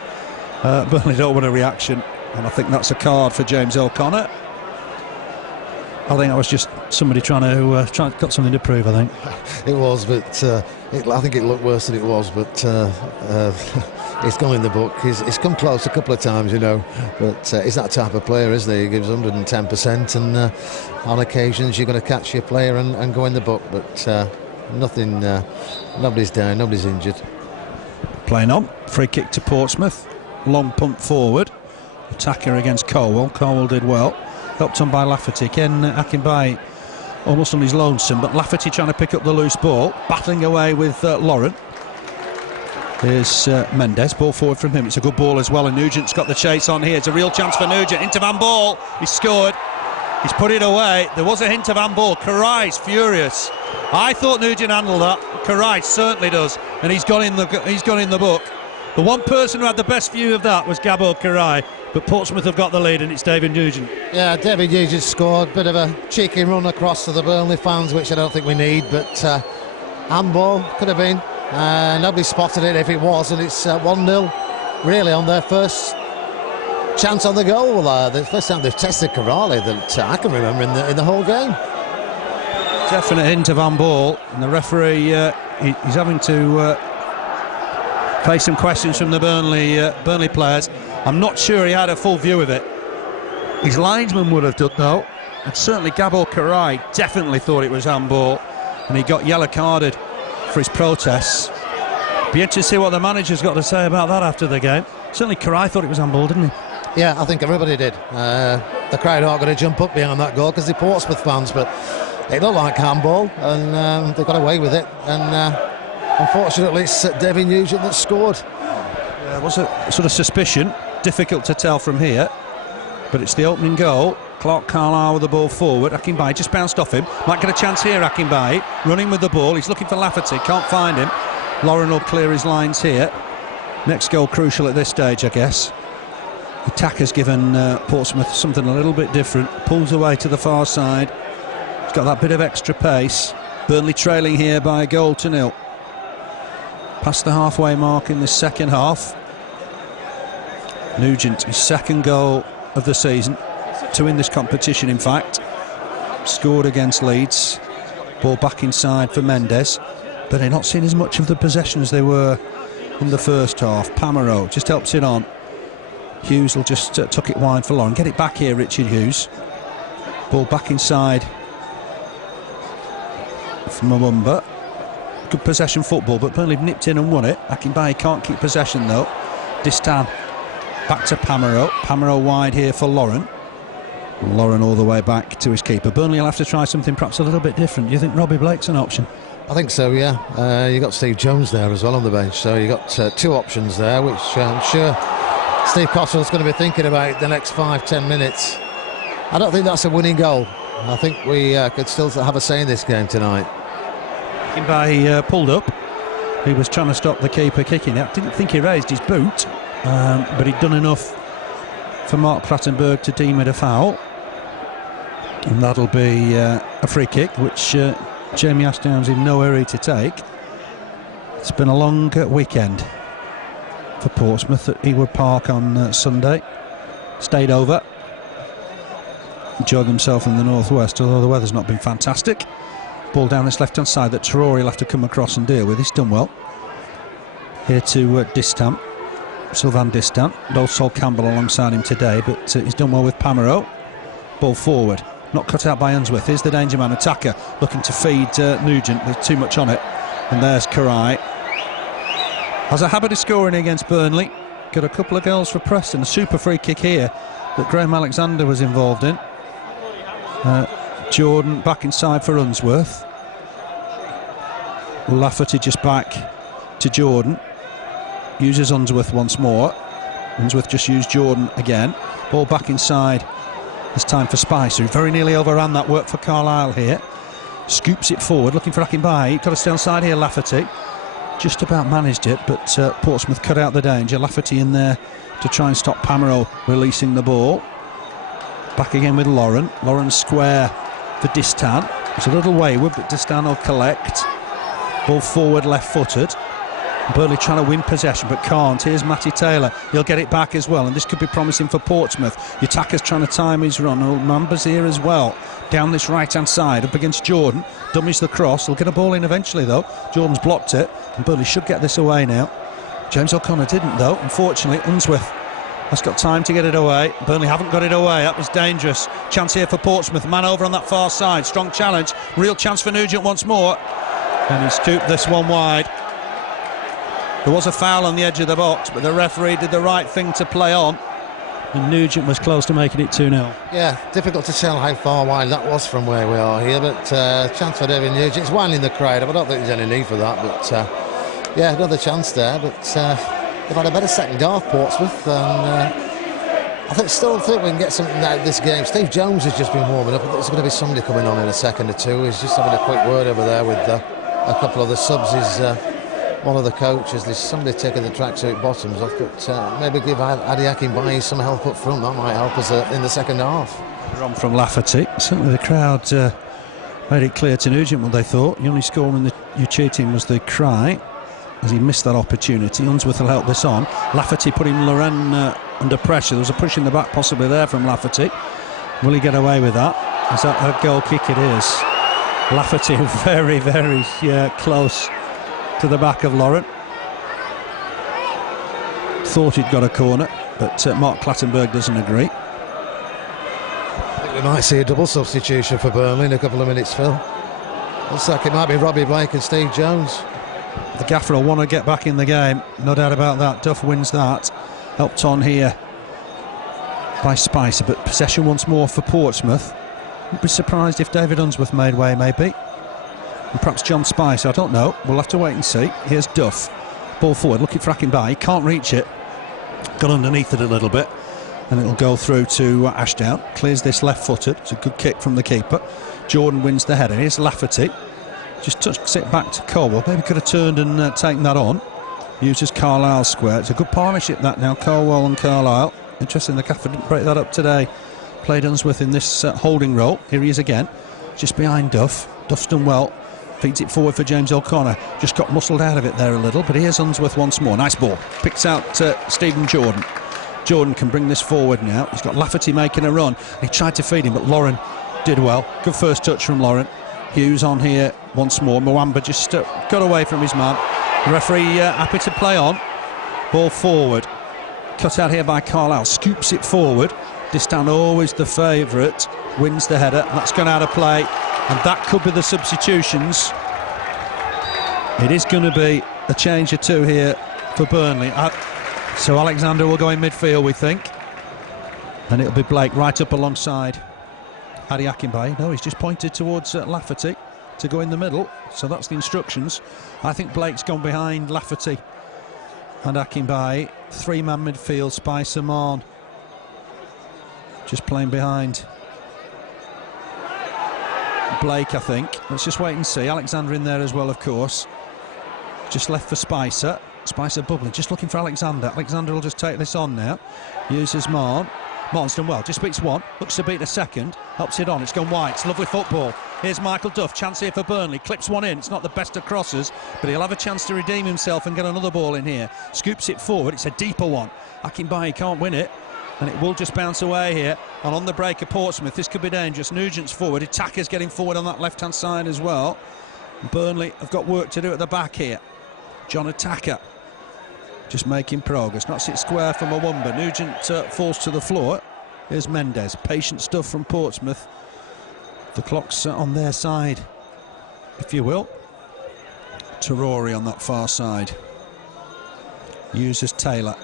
Burnley don't want a reaction. And I think that's a card for James O'Connor. I think that was just somebody trying to got something to prove, I think. It was, but I think it looked worse than it was, but it's gone in the book. He's come close a couple of times, you know, but he's that type of player, isn't he? He gives 110%, and on occasions you're going to catch your player and go in the book, but nothing, nobody's down, nobody's injured. Playing on, free kick to Portsmouth, long punt forward, attacker against Caldwell. Caldwell did well. Helped on by Lafferty. Again, Akinbiyi almost on his lonesome, but Lafferty trying to pick up the loose ball, battling away with Lauren. Here's Mendes, ball forward from him. It's a good ball as well, and Nugent's got the chase on here. It's a real chance for Nugent. Into Van Ball. He's scored. He's put it away. There was a hint of Van Ball. Király's furious. I thought Nugent handled that. Király certainly does, and he's gone in the book. The one person who had the best view of that was Gábor Király, but Portsmouth have got the lead and it's David Nugent. Yeah, David Nugent scored. Bit of a cheeky run across to the Burnley fans, which I don't think we need, but handball could have been. Nobody spotted it if it was, and it's 1-0 really on their first chance on the goal. The first time they've tested Király that I can remember in the whole game. Definite hint of handball, and the referee he's having to face some questions from the Burnley players. I'm not sure he had a full view of it. His linesman would have done though, and certainly Gábor Király definitely thought it was handball, and he got yellow carded for his protests. Be interested to see what the manager's got to say about that after the game. Certainly Király thought it was handball, didn't he? Yeah, I think everybody did. The crowd aren't going to jump up behind that goal because they're Portsmouth fans, but it looked like handball, and they got away with it. And unfortunately, it's David Nugent that scored. There was a sort of suspicion, difficult to tell from here, but it's the opening goal. Clarke Carlisle with the ball forward. Akinbiyi just bounced off him. Might get a chance here, Akinbiyi. Running with the ball. He's looking for Lafferty. Can't find him. Lauren will clear his lines here. Next goal crucial at this stage, I guess. The attacker's given Portsmouth something a little bit different. Pulls away to the far side. He's got that bit of extra pace. Burnley trailing here by a goal to 0. Past the halfway mark in the second half. Nugent, his second goal of the season. 2 in this competition, in fact. Scored against Leeds. Ball back inside for Mendes. But they're not seeing as much of the possession as they were in the first half. Pamarot just helps it on. Hughes will just tuck it wide for Lauren. Get it back here, Richard Hughes. Ball back inside from Mvuemba. Good possession football, but Burnley nipped in and won it. Akinbiyi can't keep possession though. Distin back to Pamarot. Pamarot wide here for Lauren. Lauren all the way back to his keeper. Burnley will have to try something perhaps a little bit different. Do you think Robbie Blake's an option? I think so, yeah. You got Steve Jones there as well on the bench, so you got 2 options there, which I'm sure Steve Cotterill's going to be thinking about the next 5-10 minutes. I don't think that's a winning goal. I think we could still have a say in this game tonight. Akinbiyi pulled up. He was trying to stop the keeper kicking it. Didn't think he raised his boot, but he'd done enough for Mark Clattenburg to deem it a foul. And that'll be a free kick, which Jamie Ashdown's in no hurry to take. It's been a long weekend for Portsmouth at Ewood Park on Sunday. Stayed over, enjoyed themselves in the northwest, although the weather's not been fantastic. Ball down this left hand side that Traoré will have to come across and deal with. He's done well. Here to Distin, Sylvain Distin. Also Campbell alongside him today, but he's done well with Pamarot. Ball forward, not cut out by Unsworth. Here's the danger man, attacker, looking to feed Nugent. There's too much on it. And there's Király. Has a habit of scoring against Burnley. Got a couple of goals for Preston. A super free kick here that Graham Alexander was involved in. Jordan back inside for Unsworth. Lafferty just back to Jordan. Uses Unsworth once more. Unsworth just used Jordan again. Ball back inside. This time for Spicer, who very nearly overran that work for Carlisle here. Scoops it forward, looking for Akinbiyi. Got to stay on side here, Lafferty. Just about managed it, but Portsmouth cut out the danger. Lafferty in there to try and stop Pamarot releasing the ball. Back again with Lauren. Lauren square for Distin. It's a little wayward, but Distin will collect. Ball forward, left-footed. Burnley trying to win possession, but can't. Here's Matty Taylor. He'll get it back as well, and this could be promising for Portsmouth. The attacker's trying to time his run. Mvuemba's here as well. Down this right-hand side, up against Jordan. Dummies the cross. He'll get a ball in eventually, though. Jordan's blocked it, and Burnley should get this away now. James O'Connor didn't, though. Unfortunately, Unsworth has got time to get it away. Burnley haven't got it away. That was dangerous. Chance here for Portsmouth. Man over on that far side. Strong challenge. Real chance for Nugent once more. And he scooped this one wide. There was a foul on the edge of the box, but the referee did the right thing to play on. And Nugent was close to making it 2-0. Yeah, difficult to tell how far wide that was from where we are here, but chance for David Nugent. It's winding the crowd up. I don't think there's any need for that, but yeah, another chance there. But they've had a better second half, Portsmouth, and I still think we can get something out of this game. Steve Jones has just been warming up. There's going to be somebody coming on in a second or two. He's just having a quick word over there with a couple of the subs. One of the coaches. There's somebody taking the tracksuit bottoms off, but maybe give Adi Akinbiyi some help up front. That might help us in the second half. Run from Lafferty. Certainly the crowd made it clear to Nugent what they thought. The only score when you cheating was the cry, as he missed that opportunity. Unsworth will help this on. Lafferty putting Loren under pressure. There was a push in the back possibly there from Lafferty. Will he get away with that? Is that a goal kick? It is. Lafferty very, very close to the back of Lauren. Thought he'd got a corner, but Mark Clattenburg doesn't agree. I think we might see a double substitution for Burnley in a couple of minutes, Phil. Looks like it might be Robbie Blake and Steve Jones. The gaffer will want to get back in the game, no doubt about that. Duff wins that. helped on here by Spicer, but possession once more for Portsmouth. I'd be surprised if David Unsworth made way, maybe. And perhaps John Spicer, I don't know. We'll have to wait and see. Here's Duff. Ball forward, looking for Akinbiyi. Can't reach it. Got underneath it a little bit. And it'll go through to Ashdown. Clears this left-footed. It's a good kick from the keeper. Jordan wins the header. Here's Lafferty. Just tucks it back to Caldwell. Maybe could have turned and taken that on. Uses Carlisle square. It's a good partnership that now, Caldwell and Carlisle. Interesting, the gaffer didn't break that up today. Played Unsworth in this holding role. Here he is again. Just behind Duff. Duff's done well. Feeds it forward for James O'Connor. Just got muscled out of it there a little, but here's Unsworth once more. Nice ball. Picks out Stephen Jordan. Jordan can bring this forward now. He's got Lafferty making a run. He tried to feed him, but Lauren did well. Good first touch from Lauren. Hughes on here once more. Mvuemba just got away from his man. The referee happy to play on. Ball forward. Cut out here by Carlisle. Scoops it forward. Distin, always the favourite, wins the header. That's gone out of play. And that could be the substitutions. It is going to be a change or two here for Burnley. So Alexander will go in midfield, we think. And it'll be Blake right up alongside Adi Akinbiyi. No, he's just pointed towards Lafferty to go in the middle. So that's the instructions. I think Blake's gone behind Lafferty and Akinbiyi. Three-man midfield, Spicer, Mahon just playing behind Blake, I think. Let's just wait and see. Alexander in there as well, of course. Just left for Spicer. Spicer bubbling, just looking for Alexander. Alexander will just take this on now. Uses Mahon. Mahon's done well, just beats one. Looks to beat a second. Helps it on, it's gone wide. It's lovely football. Here's Michael Duff, chance here for Burnley. Clips one in, it's not the best of crosses, but he'll have a chance to redeem himself and get another ball in here. Scoops it forward, it's a deeper one. Akinbiyi can't win it. And it will just bounce away here. And on the break of Portsmouth, this could be dangerous. Nugent's forward. Attacker's getting forward on that left-hand side as well. Burnley have got work to do at the back here. John Attacker just making progress. Not sit square from Mvuemba. Nugent falls to the floor. Here's Mendes. Patient stuff from Portsmouth. The clock's on their side, if you will. Traoré on that far side. Uses Taylor.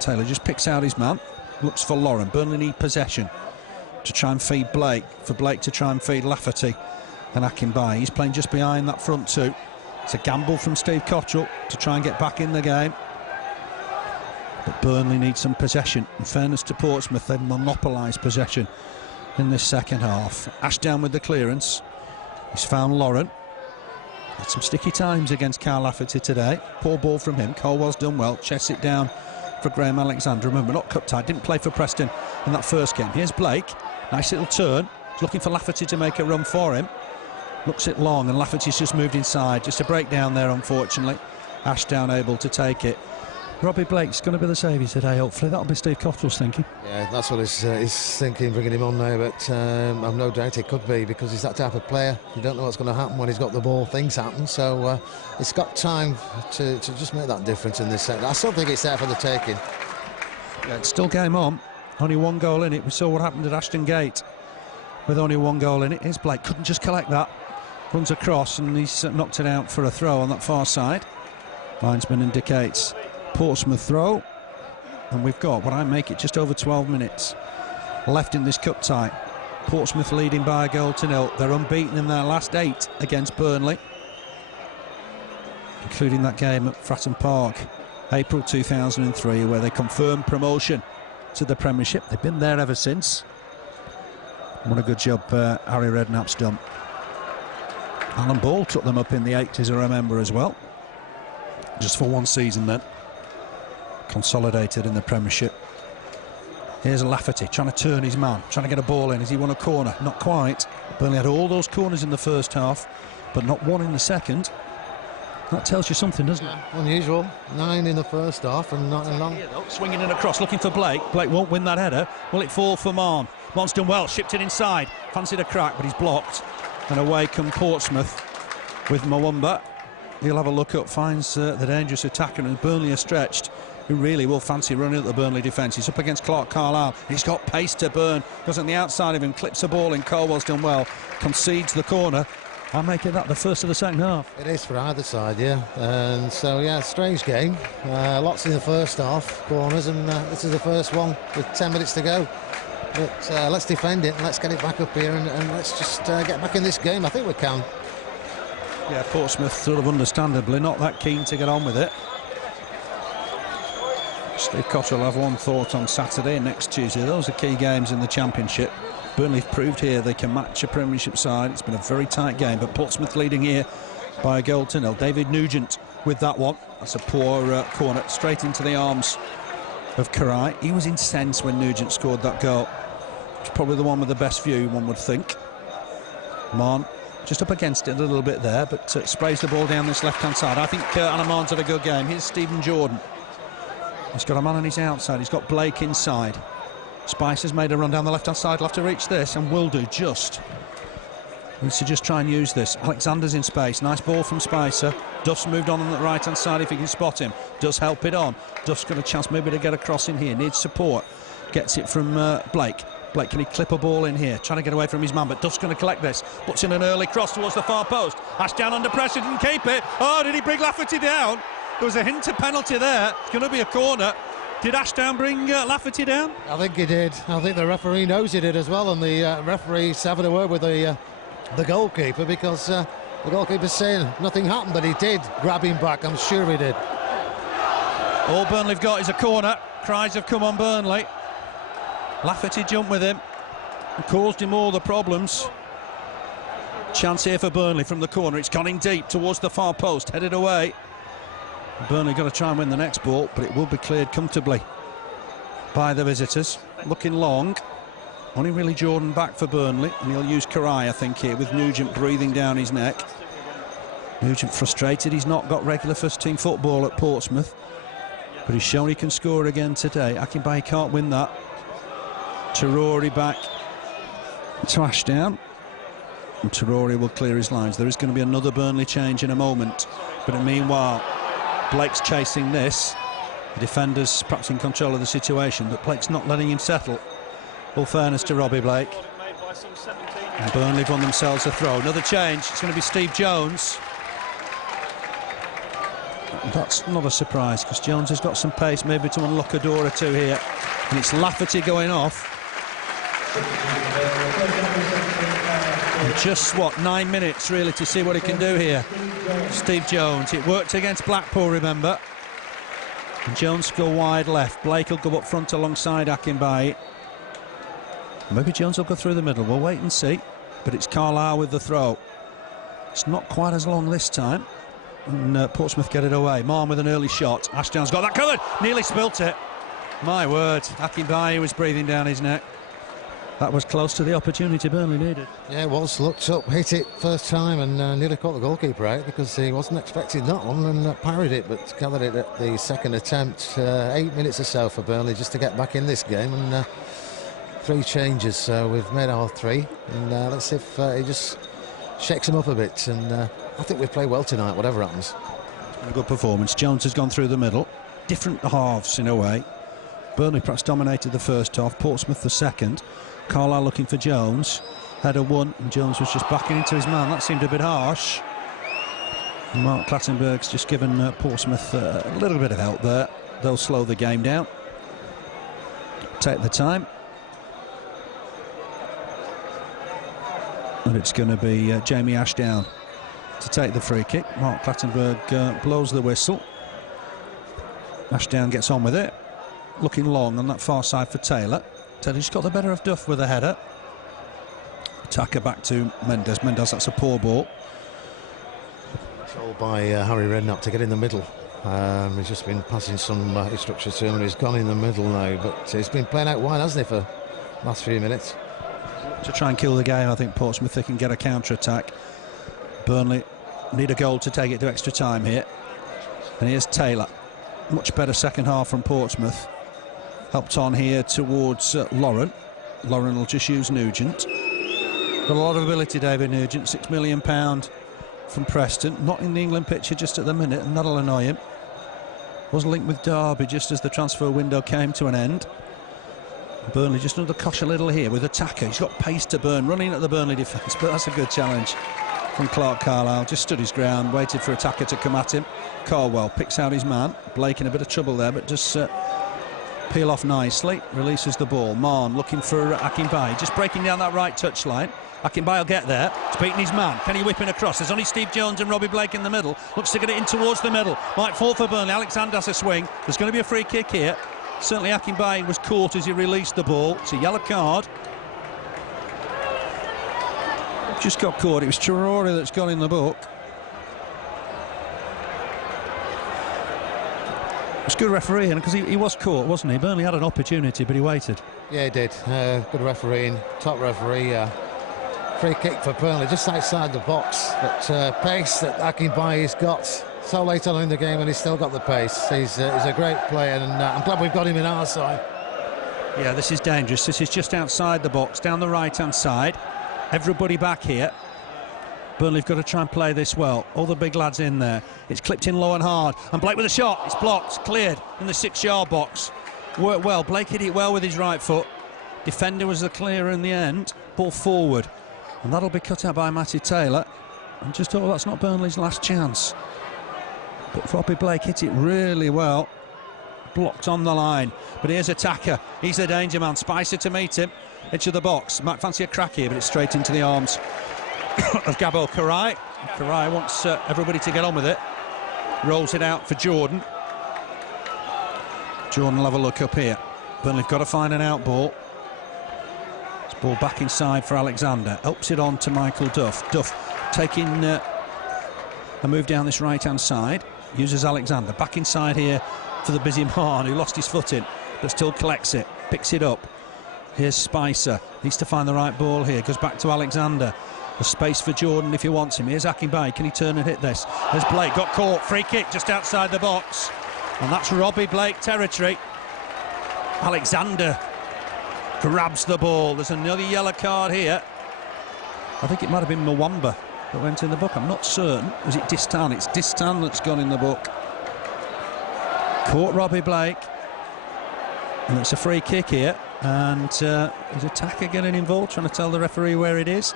Taylor just picks out his man, looks for Lauren. Burnley need possession to try and feed Blake, for Blake to try and feed Lafferty and Akinbiyi. He's playing just behind that front two. It's a gamble from Steve Cotterill to try and get back in the game. But Burnley need some possession. In fairness to Portsmouth, they've monopolised possession in this second half. Ashdown with the clearance. He's found Lauren. Had some sticky times against Carl Lafferty today. Poor ball from him. Caldwell's done well. Chests it down for Graham Alexander. Remember, not cut tight, didn't play for Preston in that first game. Here's Blake, nice little turn. He's looking for Lafferty to make a run for him. Looks it long, and Lafferty's just moved inside. Just a breakdown there, unfortunately. Ashdown able to take it. Robbie Blake's going to be the saviour today, hopefully. That'll be Steve Cotterill's thinking. Yeah, that's what he's thinking, bringing him on now, but I've no doubt it could be, because he's that type of player. You don't know what's going to happen when he's got the ball. Things happen, so it's got time to just make that difference in this set. I still think it's there for the taking. Yeah, it's still game on. Only one goal in it. We saw what happened at Ashton Gate with only one goal in it. Here's Blake, couldn't just collect that. Runs across and he's knocked it out for a throw on that far side. Linesman indicates Portsmouth throw, and we've got what I make it just over 12 minutes left in this cup tie. Portsmouth leading by a goal to nil. They're unbeaten in their last 8 against Burnley, including that game at Fratton Park, April 2003, where they confirmed promotion to the Premiership. They've been there ever since. What a good job Harry Redknapp's done. Alan Ball took them up in the 80s, I remember, as well. Just for one season then. Consolidated in the Premiership. Here's Lafferty trying to turn his man, trying to get a ball in. Has he won a corner? Not quite. Burnley had all those corners in the first half, but not one in the second. That tells you something, doesn't it? Unusual. 9 in the first half and not in long. Swinging in across, looking for Blake. Blake won't win that header. Will it fall for Mahon? Mahon's done well, shipped it inside. Fancied a crack, but he's blocked. And away come Portsmouth with Mvuemba. He'll have a look up, finds the dangerous attacker, and Burnley are stretched. Who really will fancy running at the Burnley defence. He's up against Clarke, Carlisle. He's got pace to burn. Goes on the outside of him, clips a ball in. Caldwell's done well. Concedes the corner. I'm making that the first of the second half. It is for either side, yeah. And so, yeah, strange game. Lots in the first half, corners, and this is the first one with 10 minutes to go. But let's defend it and let's get it back up here and let's just get back in this game. I think we can. Yeah, Portsmouth sort of understandably not that keen to get on with it. Steve Cotterill will have one thought on Saturday and next Tuesday. Those are key games in the Championship. Burnley have proved here they can match a Premiership side. It's been a very tight game, but Portsmouth leading here by a goal to nil. David Nugent with that one. That's a poor corner, straight into the arms of Király. He was incensed when Nugent scored that goal. It's probably the one with the best view, one would think. Mahon just up against it a little bit there, but sprays the ball down this left-hand side. I think Mahon's had a good game. Here's Stephen Jordan. He's got a man on his outside. He's got Blake inside. Spicer's made a run down the left-hand side. He'll have to reach this, and will do just. Needs to just try and use this. Alexander's in space. Nice ball from Spicer. Duff's moved on the right-hand side if he can spot him. Does help it on. Duff's got a chance maybe to get across in here. Needs support. Gets it from Blake. Blake, can he clip a ball in here? Trying to get away from his man, but Duff's going to collect this. Puts in an early cross towards the far post. Ashdown under pressure, didn't keep it. Oh, did he bring Lafferty down? There was a hint of penalty there. It's going to be a corner. Did Ashdown bring Lafferty down? I think he did. I think the referee knows he did as well, and the referee's having a word with the goalkeeper because the goalkeeper's saying nothing happened, but he did grab him back. I'm sure he did. All Burnley have got is a corner. Cries have come on Burnley. Lafferty jumped with him and caused him all the problems. Chance here for Burnley from the corner. It's gone in deep towards the far post, headed away. Burnley got to try and win the next ball, but it will be cleared comfortably by the visitors. Looking long. Only really Jordan back for Burnley, and he'll use Király, I think, here, with Nugent breathing down his neck. Nugent frustrated. He's not got regular first-team football at Portsmouth, but he's shown he can score again today. Akinbiyi can't win that. Traoré back to Ashdown, and Traoré will clear his lines. There is going to be another Burnley change in a moment, but meanwhile Blake's chasing this. The defenders perhaps in control of the situation, but Blake's not letting him settle. All fairness to Robbie Blake. And Burnley have won themselves a throw. Another change. It's going to be Steve Jones. That's not a surprise, because Jones has got some pace maybe to unlock a door or two here. And it's Lafferty going off. And just, 9 minutes really to see what he can do here. Steve Jones. It worked against Blackpool, remember. And Jones go wide left. Blake will go up front alongside Akinbiyi. Maybe Jones will go through the middle. We'll wait and see. But it's Carlisle with the throw. It's not quite as long this time. And Portsmouth get it away. Mahon with an early shot. Ashdown's got that covered. Nearly spilt it. My word. Akinbiyi was breathing down his neck. That was close to the opportunity Burnley needed. Yeah, it was. Looked up, hit it first time, and nearly caught the goalkeeper out because he wasn't expecting that one and parried it, but gathered it at the second attempt. 8 minutes or so for Burnley just to get back in this game, and 3 changes. So we've made our 3, and let's see if he just shakes him up a bit. And I think we've played well tonight, whatever happens. It's been a good performance. Jones has gone through the middle. Different halves in a way. Burnley perhaps dominated the first half, Portsmouth the second. Carlisle looking for Jones. Header won, and Jones was just backing into his man. That seemed a bit harsh. And Mark Clattenburg's just given Portsmouth a little bit of help there. They'll slow the game down. Take the time. And it's going to be Djimi Ashdown to take the free kick. Mark Clattenburg blows the whistle. Ashdown gets on with it. Looking long on that far side for Taylor. Taylor's got the better of Duff with a header. Attacker back to Mendes. Mendes, that's a poor ball. Told by Harry Redknapp to get in the middle. He's just been passing some instructions to him, and he's gone in the middle now. But he's been playing out wide, hasn't he, for the last few minutes? To try and kill the game, I think Portsmouth, they can get a counter-attack. Burnley need a goal to take it to extra time here. And here's Taylor. Much better second half from Portsmouth. Helped on here towards Lauren. Lauren will just use Nugent. Got a lot of ability, David Nugent. £6 million from Preston. Not in the England picture just at the minute, and that'll annoy him. Was linked with Derby just as the transfer window came to an end. Burnley just under the cosh a little here with attacker. He's got pace to burn, running at the Burnley defence, but that's a good challenge. from Clarke Carlisle. Just stood his ground, waited for attacker to come at him. Caldwell picks out his man. Blake in a bit of trouble there, but just peel off nicely. Releases the ball. Mahon looking for Akinbiyi, just breaking down that right touchline. Akinbiyi will get there. He's beating his man. Can he whip in across? There's only Steve Jones and Robbie Blake in the middle. Looks to get it in towards the middle. Might fall for Burnley. Alexander has a swing. There's going to be a free kick here. Certainly Akinbiyi was caught as he released the ball. It's a yellow card. Just got caught. It was Traoré that's got in the book. It's good refereeing because he was caught, wasn't he? Burnley had an opportunity, but he waited. Yeah, he did. Good refereeing, top referee. Free kick for Burnley, just outside the box. But pace that Akinbiyi's got so late on in the game, and he's still got the pace. He's a great player, and I'm glad we've got him in our side. Yeah, this is dangerous. This is just outside the box, down the right-hand side. Everybody back here. Burnley have got to try and play this well. All the big lads in there. It's clipped in low and hard. And Blake with a shot. It's blocked, cleared in the 6-yard box. Worked well. Blake hit it well with his right foot. Defender was the clearer in the end. Ball forward. And that'll be cut out by Matty Taylor. And just thought, that's not Burnley's last chance. But Robbie Blake hit it really well. Blocked on the line. But here's attacker. He's the danger man. Spicer to meet him. Into the box. Might fancy a crack here, but it's straight into the arms of Gábor Király. Király wants everybody to get on with it. Rolls it out for Jordan. Jordan will have a look up here. Burnley have got to find an out ball. It's ball back inside for Alexander. Helps it on to Michael Duff. Duff taking a move down this right-hand side. Uses Alexander. Back inside here for the busy Mahon, who lost his footing, but still collects it. Picks it up. Here's Spicer. Needs to find the right ball here. Goes back to Alexander. The space for Jordan if he wants him. Here's Akinbiyi. Can he turn and hit this? There's Blake. Got caught. Free kick just outside the box. And that's Robbie Blake territory. Alexander grabs the ball. There's another yellow card here. I think it might have been Mvuemba that went in the book. I'm not certain. Was it Distin? It's Distin that's gone in the book. Caught Robbie Blake. And it's a free kick here. And his attacker getting involved, trying to tell the referee where it is.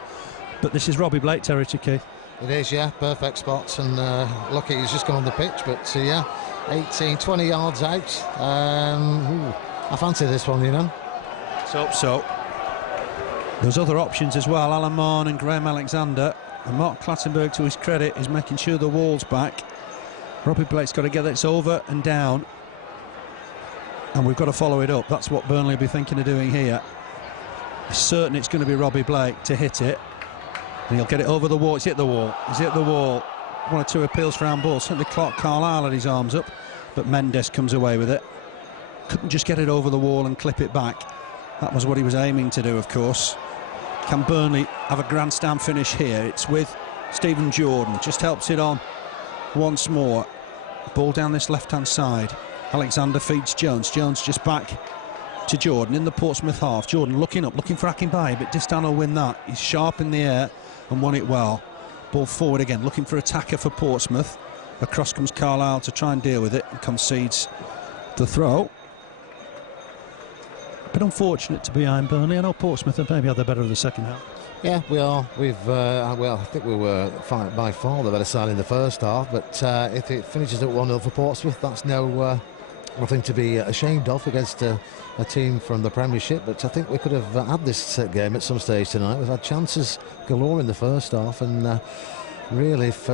But this is Robbie Blake territory, Keith. It is, yeah, perfect spots, and lucky he's just gone on the pitch, but yeah, 18, 20 yards out. I fancy this one, you know. So there's other options as well. Alan Mahon and Graham Alexander, and Mark Clattenburg, to his credit, is making sure the wall's back. Robbie Blake's got to get this over and down, and we've got to follow it up. That's what Burnley will be thinking of doing here. It's certain it's going to be Robbie Blake to hit it. And he'll get it over the wall. It's hit the wall. He's hit the wall. One or two appeals for handball. Certainly Clarke Carlisle had his arms up, but Mendes comes away with it. Couldn't just get it over the wall and clip it back. That was what he was aiming to do, of course. Can Burnley have a grandstand finish here? It's with Stephen Jordan. Just helps it on once more. Ball down this left-hand side. Alexander feeds Jones. Jones just back to Jordan in the Portsmouth half. Jordan looking up, looking for Akinbiyi, but Distin will win that. He's sharp in the air and won it well. Ball forward again, looking for attacker for Portsmouth. Across comes Carlisle to try and deal with it and concedes the throw. A bit unfortunate to be behind Burnley. I know Portsmouth have maybe had the better of the second half. Yeah, we are. Well, I think we were by far the better side in the first half, but if it finishes at 1-0 for Portsmouth, that's nothing to be ashamed of against a team from the Premiership. But I think we could have had this game at some stage tonight. We've had chances galore in the first half, and really, if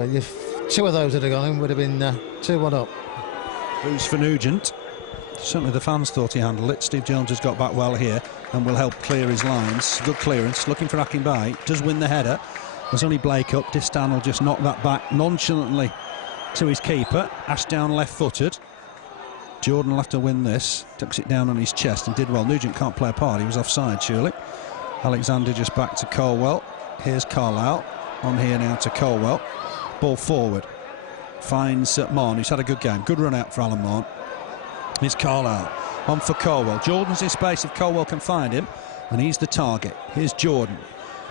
two of those had gone in, would have been 2-1 up. Boost for Nugent. Certainly the fans thought he handled it. Steve Jones has got back well here and will help clear his lines. Good clearance, looking for Akinbiyi. Does win the header. There's only Blake up. Distin will just knock that back nonchalantly to his keeper. Ashdown left-footed. Jordan will have to win this. Tucks it down on his chest and did well. Nugent can't play a part. He was offside, surely. Alexander just back to Caldwell. Here's Carlisle. On here now to Caldwell. Ball forward. Finds Mahon, who's had a good game. Good run out for Alan Mahon. Here's Carlisle. On for Caldwell. Jordan's in space if Caldwell can find him. And he's the target. Here's Jordan.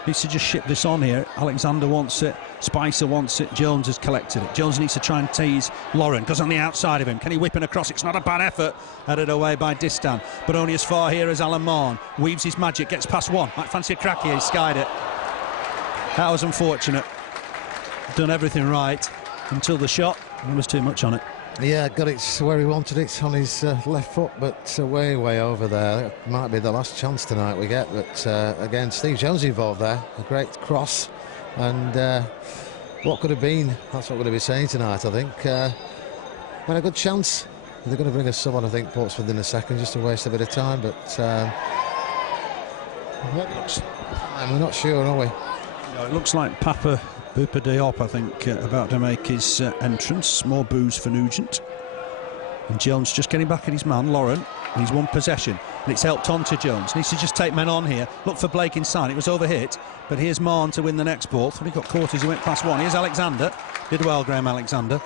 Needs to just ship this on here. Alexander wants it. Spicer wants it. Jones has collected it. Jones needs to try and tease Lauren. Goes on the outside of him. Can he whip it across? It's not a bad effort. Headed away by Distin. But only as far here as Alan Mahon. Weaves his magic. Gets past one. Might fancy a crack here. He skied it. That was unfortunate. done everything right until the shot. There was too much on it. Yeah, got it where he wanted it, on his left foot, but way over there. That might be the last chance tonight we get, but again, Steve Jones involved there. A great cross, and what could have been, that's what we're going to be saying tonight, I think. Had a good chance. They're going to bring us someone, I think, Portsmouth in a second, just to waste a bit of time, but we're not sure, are we? No, it looks like Papa Boupa Diop, I think, about to make his entrance. More booze for Nugent. And Jones just getting back at his man, Lauren. He's won possession, and it's helped on to Jones. Needs to just take men on here. Look for Blake inside. It was overhit, but here's Mahon to win the next ball. Thought he got caught as he went past one. Here's Alexander. Did well, Graham Alexander.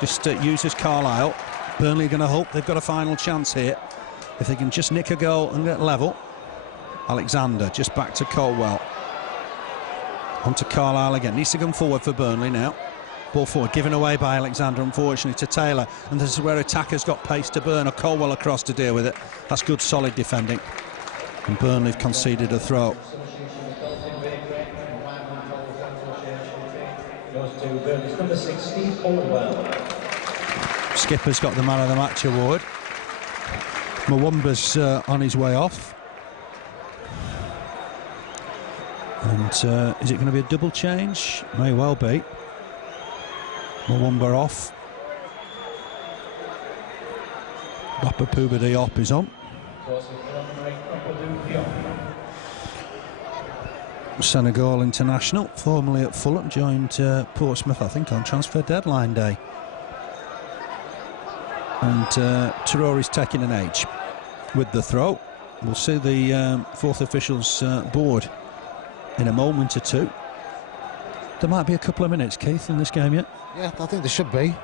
Just uses Carlisle. Burnley going to hope they've got a final chance here. If they can just nick a goal and get level. Alexander just back to Caldwell. On to Carlisle again. Needs to come forward for Burnley now. Ball forward, given away by Alexander, unfortunately, to Taylor. And this is where attackers got pace to burn. Or Caldwell across to deal with it. That's good, solid defending. And Burnley have conceded a throw. Number 16, Caldwell. Skipper's got the man of the match award. Mvuemba's on his way off. And is it going to be a double change? May well be. Mvuemba off. Papa Boupa Diop is on. Senegal international, formerly at Fulham, joined Portsmouth, I think, on transfer deadline day. And Traoré's taking an age with the throw. We'll see the fourth officials board in a moment or two. There might be a couple of minutes, Keith, in this game yet. Yeah, I think there should be.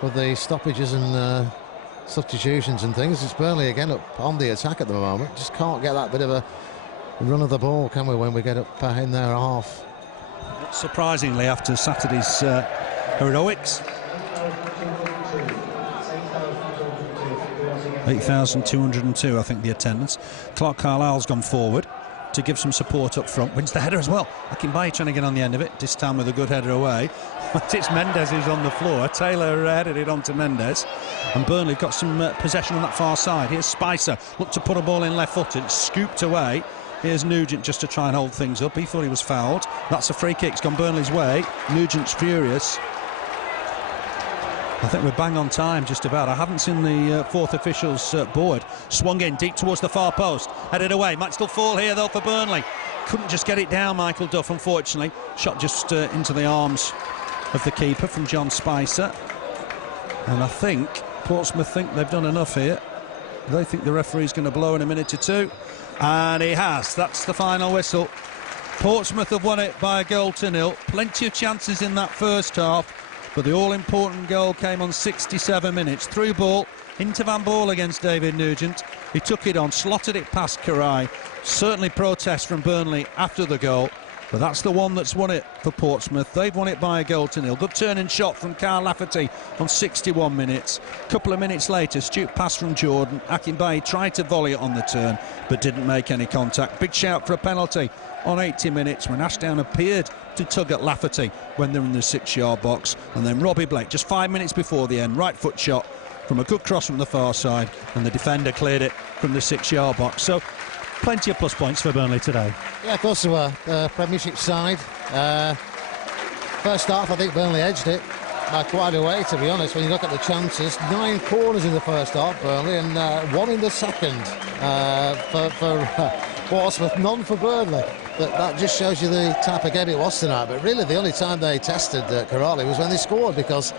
With the stoppages and substitutions and things, it's Burnley again up on the attack at the moment. Just can't get that bit of a run of the ball, can we, when we get up in their half? Not surprisingly, after Saturday's heroics. 8,202, I think, the attendance. Clarke Carlisle's gone forward to give some support up front. Wins the header as well. Akinbiyi trying to get on the end of it. Distin with a good header away. It's Mendes who's on the floor. Taylor headed it on to Mendes. And Burnley got some possession on that far side. Here's Spicer. Looked to put a ball in left-footed. Scooped away. Here's Nugent just to try and hold things up. He thought he was fouled. That's a free kick. It's gone Burnley's way. Nugent's furious. I think we're bang on time, just about. I haven't seen the fourth officials board. Swung in deep towards the far post. Headed away. Might still fall here, though, for Burnley. Couldn't just get it down, Michael Duff, unfortunately. Shot just into the arms of the keeper from John Spicer. And I think Portsmouth think they've done enough here. They think the referee's going to blow in a minute or two. And he has. That's the final whistle. Portsmouth have won it by 1-0. Plenty of chances in that first half. But the all-important goal came on 67 minutes. Through ball into Van Bool against David Nugent. He took it on, slotted it past Király. Certainly protest from Burnley after the goal. But that's the one that's won it for Portsmouth. They've won it by 1-0. Good turning shot from Lafferty on 61 minutes. A couple of minutes later, astute pass from Jordan. Akinbiyi tried to volley it on the turn, but didn't make any contact. Big shout for a penalty on 80 minutes when Ashdown appeared to tug at Lafferty when they're in the 6-yard box. And then Robbie Blake, just 5 minutes before the end, right foot shot from a good cross from the far side, and the defender cleared it from the 6-yard box. So plenty of plus points for Burnley today. Yeah, of course there were. Premiership side. First half, I think Burnley edged it by quite a way, to be honest, when you look at the chances. 9 corners in the first half, Burnley, and 1 in the second for Portsmouth, none for Burnley. That just shows you the type of game it was tonight. But really, the only time they tested Király was when they scored, because